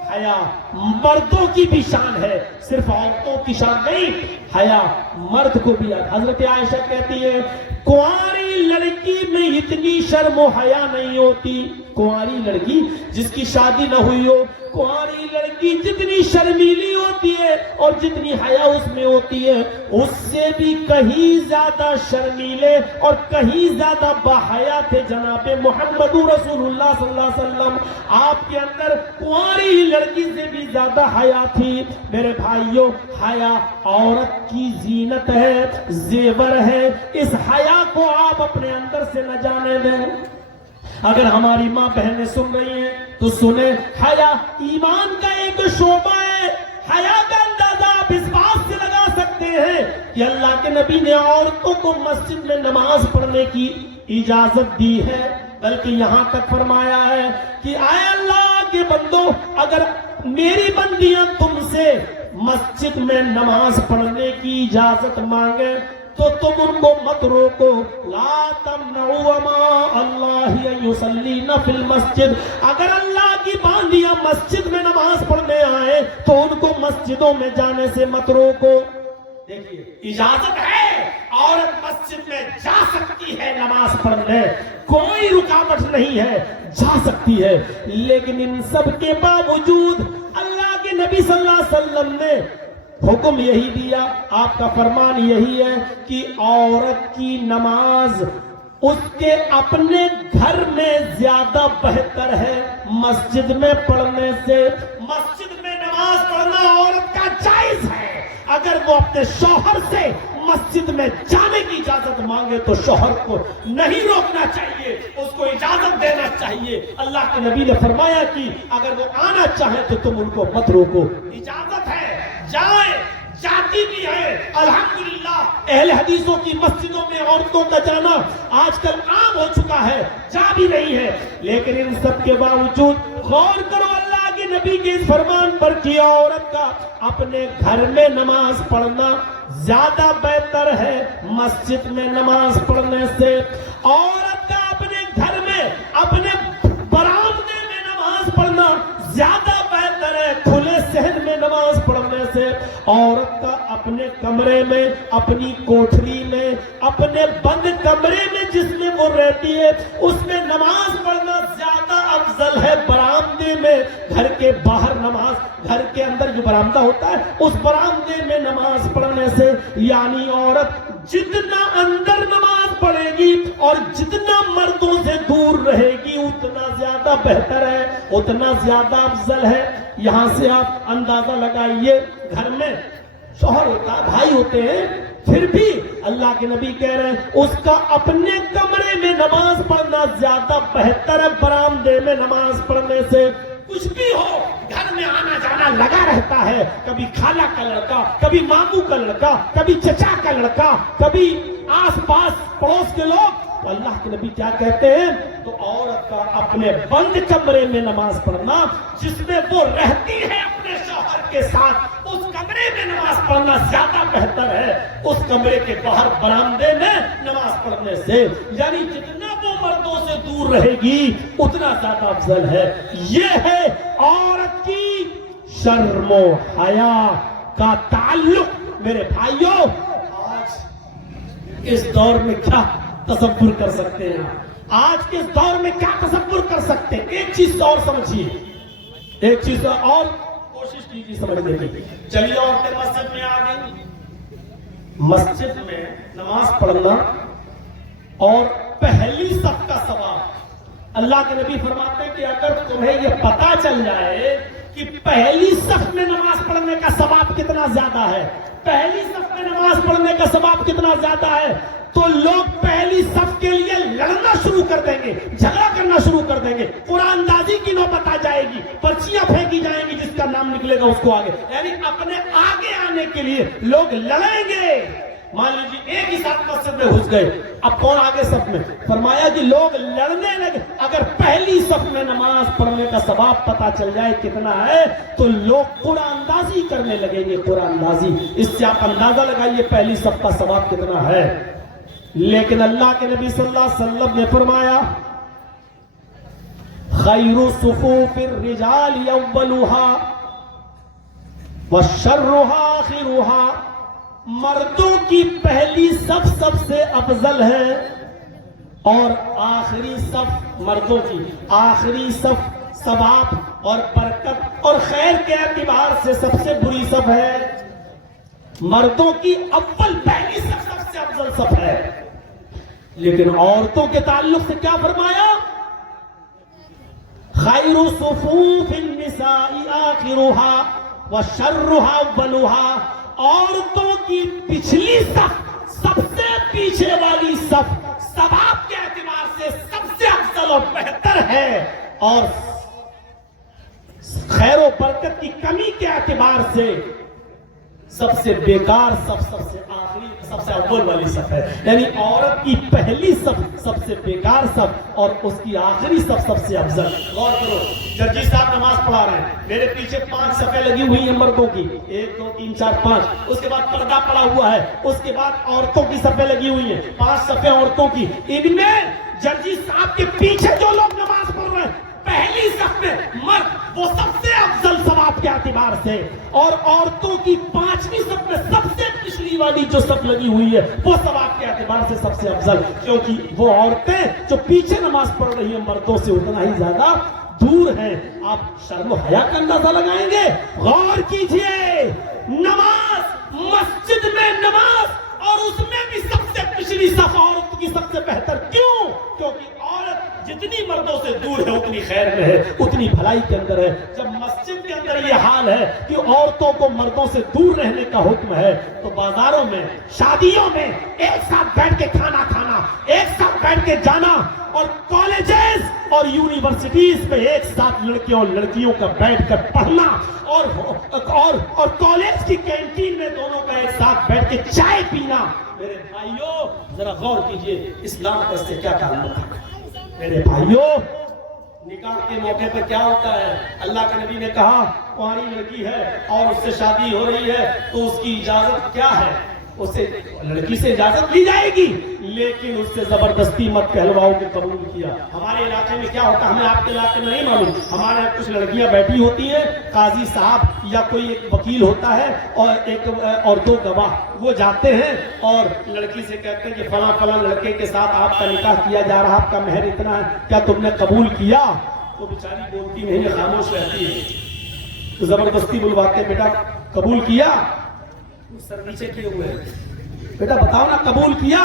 حیا مردوں کی بھی شان ہے، صرف عورتوں کی شان نہیں، حیا مرد کو بھی ہے۔ حضرت عائشہ کہتی ہے کنواری لڑکی میں اتنی شرم و حیا نہیں ہوتی، کنواری لڑکی جس کی شادی نہ ہوئی ہو، کنواری لڑکی جتنی شرمیلی ہوتی ہے اور جتنی حیا اس میں ہوتی ہے اس سے بھی کہیں زیادہ شرمیلے اور کہیں زیادہ باحیا تھے جناب محمد رسول اللہ صلی اللہ علیہ وسلم۔ آپ کے اندر کنواری لڑکی سے بھی زیادہ حیا تھی۔ میرے بھائیوں حیا عورت کی زینت ہے، زیور ہے، اس حیا کو آپ اپنے اندر سے نہ جانے دیں۔ اگر ہماری ماں بہنیں سن رہی ہیں تو سنیں، حیا ایمان کا ایک شعبہ ہے۔ حیا کا اندازہ آپ اس بات سے لگا سکتے ہیں کہ اللہ کے نبی نے عورتوں کو مسجد میں نماز پڑھنے کی اجازت دی ہے، بلکہ یہاں تک فرمایا ہے کہ اے اللہ کے بندو، اگر میری بندیاں تم سے مسجد میں نماز پڑھنے کی اجازت مانگے تو تم ان کو مت روکو. لا تمنعوا ما اللہ ان یصلین فی المسجد. اگر اللہ کی باندیاں مسجد میں نماز پڑھنے آئے تو ان کو مسجدوں میں جانے سے مت روکو. دیکھیے اجازت ہے، عورت مسجد میں جا سکتی ہے نماز پڑھنے، کوئی رکاوٹ نہیں ہے، جا سکتی ہے. لیکن ان سب کے باوجود اللہ کے نبی صلی اللہ علیہ وسلم نے حکم یہی دیا، آپ کا فرمان یہی ہے کہ عورت کی نماز اس کے اپنے گھر میں زیادہ بہتر ہے مسجد میں پڑھنے سے. مسجد میں نماز پڑھنا عورت کا جائز ہے. اگر وہ اپنے شوہر سے مسجد میں جانے کی اجازت مانگے تو شوہر کو نہیں روکنا چاہیے، اس کو اجازت دینا چاہیے. اللہ کے نبی نے فرمایا کہ اگر وہ آنا چاہے تو تم ان کو مت روکو. اجازت ہے، جائے، جاتی بھی ہے. الحمدللہ اہل حدیثوں کی مسجدوں میں عورتوں کا جانا آج کل عام ہو چکا ہے، جا بھی رہی ہے. لیکن ان سب کے باوجود غور کرو اللہ کے نبی کے اس فرمان پر کہ عورت کا اپنے گھر میں نماز پڑھنا زیادہ بہتر ہے مسجد میں نماز پڑھنے سے. عورت کا اپنے گھر میں، اپنے برآمدے میں نماز پڑھنا زیادہ بہتر ہے کھلے صحن میں نماز پڑھنے سے. عورت کا اپنے کمرے میں، اپنی کوٹھری میں، اپنے بند کمرے میں جس میں وہ رہتی ہے اس میں نماز پڑھنا زیادہ افضل ہے برآمدے میں. گھر کے باہر نماز، گھر کے اندر جو برآمدہ ہوتا ہے اس برآمدے میں نماز پڑھنے سے، یعنی عورت جتنا اندر نماز پڑھے گی اور جتنا مردوں سے دور رہے گی اتنا زیادہ بہتر ہے، اتنا زیادہ افضل ہے. یہاں سے آپ اندازہ لگائیے، گھر میں شوہر ہوتا ہے، بھائی ہوتے ہیں، پھر بھی اللہ کے نبی کہہ رہے ہیں اس کا اپنے کمرے میں نماز پڑھنا زیادہ بہتر ہے برآمدے میں نماز پڑھنے سے. کچھ بھی ہو، گھر میں آنا جانا لگا رہتا ہے، کبھی خالہ کا لڑکا، کبھی ماموں کا لڑکا، کبھی چچا کا لڑکا، کبھی آس پاس پڑوس کے لوگ. تو اللہ کے نبی کیا کہتے ہیں؟ تو عورت کا اپنے بند کمرے میں نماز پڑھنا جس میں وہ رہتی ہے اپنے شوہر کے ساتھ، اس کمرے میں نماز پڑھنا زیادہ بہتر ہے اس کمرے کے باہر برآمدے میں نماز پڑھنے سے. یعنی جتنا وہ مردوں سے دور رہے گی اتنا زیادہ افضل ہے. یہ ہے عورت کی شرم و حیا کا تعلق. میرے بھائیوں، آج اس دور میں کیا تصور کر سکتے ہیں؟ آج کے اس دور میں کیا تصور کر سکتے ہیں؟ ایک چیز اور سمجھیے، ایک چیز اور کوشش کیجیے سمجھنے کی. چلیے عورتیں مسجد میں آ گئی، مسجد میں نماز پڑھنا اور پہلی صف کا ثواب. اللہ کے نبی فرماتے ہیں کہ اگر تمہیں یہ پتا چل جائے کہ پہلی صف میں نماز پڑھنے کا ثواب کتنا زیادہ ہے، پہلی صف میں نماز پڑھنے کا ثواب کتنا زیادہ ہے، تو لوگ پہلی صف کے لیے لڑنا شروع کر دیں گے، جھگڑا کرنا شروع کر دیں گے، قرآن اندازی کی نوبت آ جائے گی، پرچیاں پھینکی جائیں گی، جس کا نام نکلے گا اس کو آگے. یعنی اپنے آگے آنے کے لیے لوگ لڑیں گے. مان لیجیے ایک ہی ساتھ مسجد میں گھس گئے، اب کون آگے صف میں؟ فرمایا کہ لوگ لڑنے لگے. اگر پہلی صف میں نماز پڑھنے کا ثواب پتا چل جائے کتنا ہے تو لوگ قرآن اندازی کرنے لگیں گے. قرآن اندازی، اس سے آپ اندازہ لگائیے پہلی صف کا ثواب کتنا ہے. لیکن اللہ کے نبی صلی اللہ علیہ وسلم نے فرمایا خیر صفوف الرجال اولها وشرها آخرها. مردوں کی پہلی صف سب سے افضل ہے اور آخری صف، مردوں کی آخری صف ثواب اور برکت اور خیر کے اعتبار سے سب سے بری صف ہے. مردوں کی اول پہلی صف سب سے افضل صف ہے. لیکن عورتوں کے تعلق سے کیا فرمایا؟ خیر صفوف النساء آخرها وشرها اولها. عورتوں کی پچھلی صف، سب سے پیچھے والی صف ثواب کے اعتبار سے سب سے افضل اور بہتر ہے اور خیر و برکت کی کمی کے اعتبار سے سب سے بیکار صف سب سے آخری سب سے اول والی صف ہے، یعنی عورت کی پہلی صف سب سے بیکار صف اور اس کی آخری صف سب سے افضل۔ غور کرو، جرجی صاحب نماز پڑھا رہے ہیں، میرے پیچھے 5 صفیں لگی ہوئی ہیں مردوں کی، 1 2 3 4 5، اس کے بعد پردہ پڑا ہوا ہے، اس کے بعد عورتوں کی صفیں لگی ہوئی ہیں، 5 صفیں عورتوں کی، ان میں جرجی صاحب کے پیچھے جو لوگ نماز پڑھ رہے ہیں پہلی صف میں مرد وہ سب سے افضل ثواب کے اعتبار سے، اور عورتوں کی 5ویں صف میں سب سے پچھلی والی جو صف لگی ہوئی ہے وہ ثواب کے اعتبار سے سب سے افضل، کیونکہ وہ عورتیں جو پیچھے نماز پڑھ رہی ہیں مردوں سے اتنا ہی زیادہ دور ہیں۔ آپ شرم و حیا کا اندازہ لگائیں گے؟ غور کیجئے، نماز، مسجد میں نماز، اور اس میں بھی سب سے پچھلی صف عورت کی سب سے بہتر، کیوں؟ کیونکہ عورت جتنی مردوں سے دور ہے اتنی خیر میں ہے، اتنی بھلائی کے اندر ہے۔ جب مسجد کے اندر یہ حال ہے کہ عورتوں کو مردوں سے دور رہنے کا حکم ہے، تو بازاروں میں، شادیوں میں ایک ساتھ بیٹھ کے کھانا کھانا، ایک ساتھ بیٹھ کے جانا، اور کالجز اور یونیورسٹیز میں ایک ساتھ لڑکیوں اور لڑکیوں کا بیٹھ کر پڑھنا، اور کالج کی کینٹین میں دونوں کا ایک ساتھ بیٹھ کے چائے پینا، میرے بھائیوں ذرا غور کیجئے اسلام کا اس سے کیا تعلق ہے؟ میرے بھائیوں، نکاح کے موقع پر کیا ہوتا ہے؟ اللہ کے نبی نے کہا کواری لڑکی ہے اور اس سے شادی ہو رہی ہے تو اس کی اجازت کیا ہے؟ اسے لڑکی سے اجازت لی جائے گی، لیکن اس سے زبردستی مت کہلواؤ کہ قبول کیا۔ ہمارے علاقے میں کیا ہوتا ہے ہمیں آپ کے علاقے میں نہیں معلوم، ہمارے یہاں کچھ لڑکیاں بیٹھی ہوتی ہیں، قاضی صاحب یا کوئی ایک وکیل ہوتا ہے اور 2 گواہ، وہ جاتے ہیں اور لڑکی سے کہتے ہیں کہ فلاں فلاں لڑکے کے ساتھ آپ کا نکاح کیا جا رہا، آپ کا مہر اتنا ہے، کیا تم نے قبول کیا؟ تو بیچاری بولتی نہیں ہے، خاموش رہتی ہے۔ تو زبردستی بلواتے ہیں، بیٹا قبول کیا؟ سر نیچے کیے ہوئے، بیٹا بتاؤ نا قبول کیا؟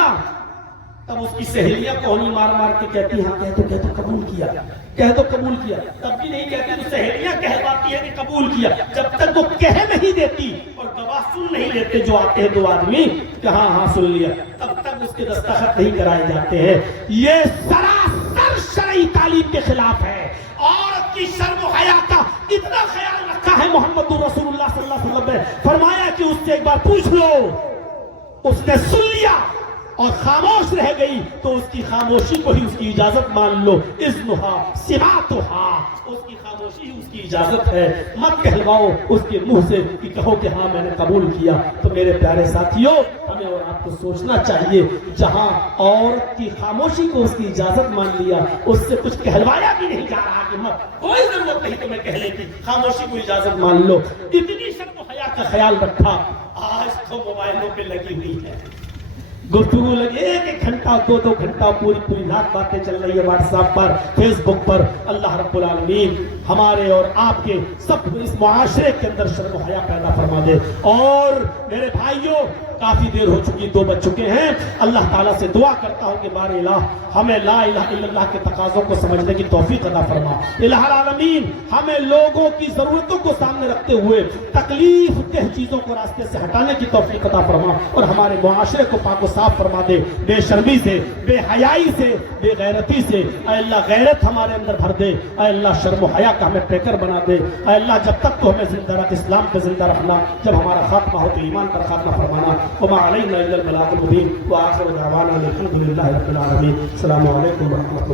تب اس کی سہیلیاں کوہنی مار مار کے کہتی ہاں کہہ تو قبول کیا، کہہ تو قبول کیا، تب بھی نہیں کہتی تو سہیلیاں کہواتی ہیں کہ قبول کیا۔ جب تک وہ کہہ نہیں دیتی اور گواہ سن نہیں لیتے جو آتے ہیں 2 آدمی کہ ہاں ہاں سن لیا، تب تک اس کے دستخط نہیں کرائے جاتے ہیں۔ یہ سراسر شرعی تعلیم کے خلاف ہے۔ عورت کی شرم و حیا کا اتنا خیال رکھا ہے محمد رسول اللہ صلی اللہ علیہ وسلم نے، فرمایا کہ اس سے ایک بار پوچھ لو، اس نے سن لیا اور خاموش رہ گئی تو اس کی خاموشی کو ہی اس کی اجازت مان لو، اذنھا سماعتھا، اس کی خاموشی ہی اس کی اجازت ہے، مت کہلواؤ اس کے منہ سے کہ کہو کہ ہاں میں نے قبول کیا۔ تو میرے پیارے ساتھیوں، ہمیں اور آپ کو سوچنا چاہیے، جہاں عورت کی خاموشی کو اس کی اجازت مان لیا، اس سے کچھ کہلوایا بھی نہیں جا رہا کہ مت، کوئی ضرورت نہیں تمہیں کہنے کی، خاموشی کو اجازت مان لو۔ اتنی شرم و حیا کا خیال رکھا، آج تو موبائلوں پہ لگی ہوئی ہے، گفتگو لگے 1 گھنٹہ 2 گھنٹہ پوری رات باتیں چل رہی ہے واٹس ایپ پر، فیس بک پر۔ اللہ رب العالمین ہمارے اور آپ کے سب اس معاشرے کے اندر شرم و حیا پیدا فرما دے۔ اور میرے بھائیوں، کافی دیر ہو چکی، 2 بج چکے ہیں، اللہ تعالیٰ سے دعا کرتا ہوں کہ بار الہ ہمیں لا الہ الا اللہ کے تقاضوں کو سمجھنے کی توفیق عطا فرما۔ الہ العالمین ہمیں لوگوں کی ضرورتوں کو سامنے رکھتے ہوئے تکلیف دہ چیزوں کو راستے سے ہٹانے کی توفیق عطا فرما، اور ہمارے معاشرے کو پاک و صاف فرما دے، بے شرمی سے، بے حیائی سے، بے غیرتی سے۔ اے اللہ غیرت ہمارے اندر بھر دے، اے اللہ شرم و حیا کا ہمیں پیکر بنا دے، اے اللہ جب تک تو ہمیں زندہ رکھ، اسلام پہ زندہ رکھنا، جب ہمارا خاتمہ ہو تو ایمان پر خاتمہ فرمانا۔ وما علینا الا البلاغ المبین، وآخر دعوانا الحمد للہ رب العالمین۔ السلام علیکم ورحمۃ اللہ۔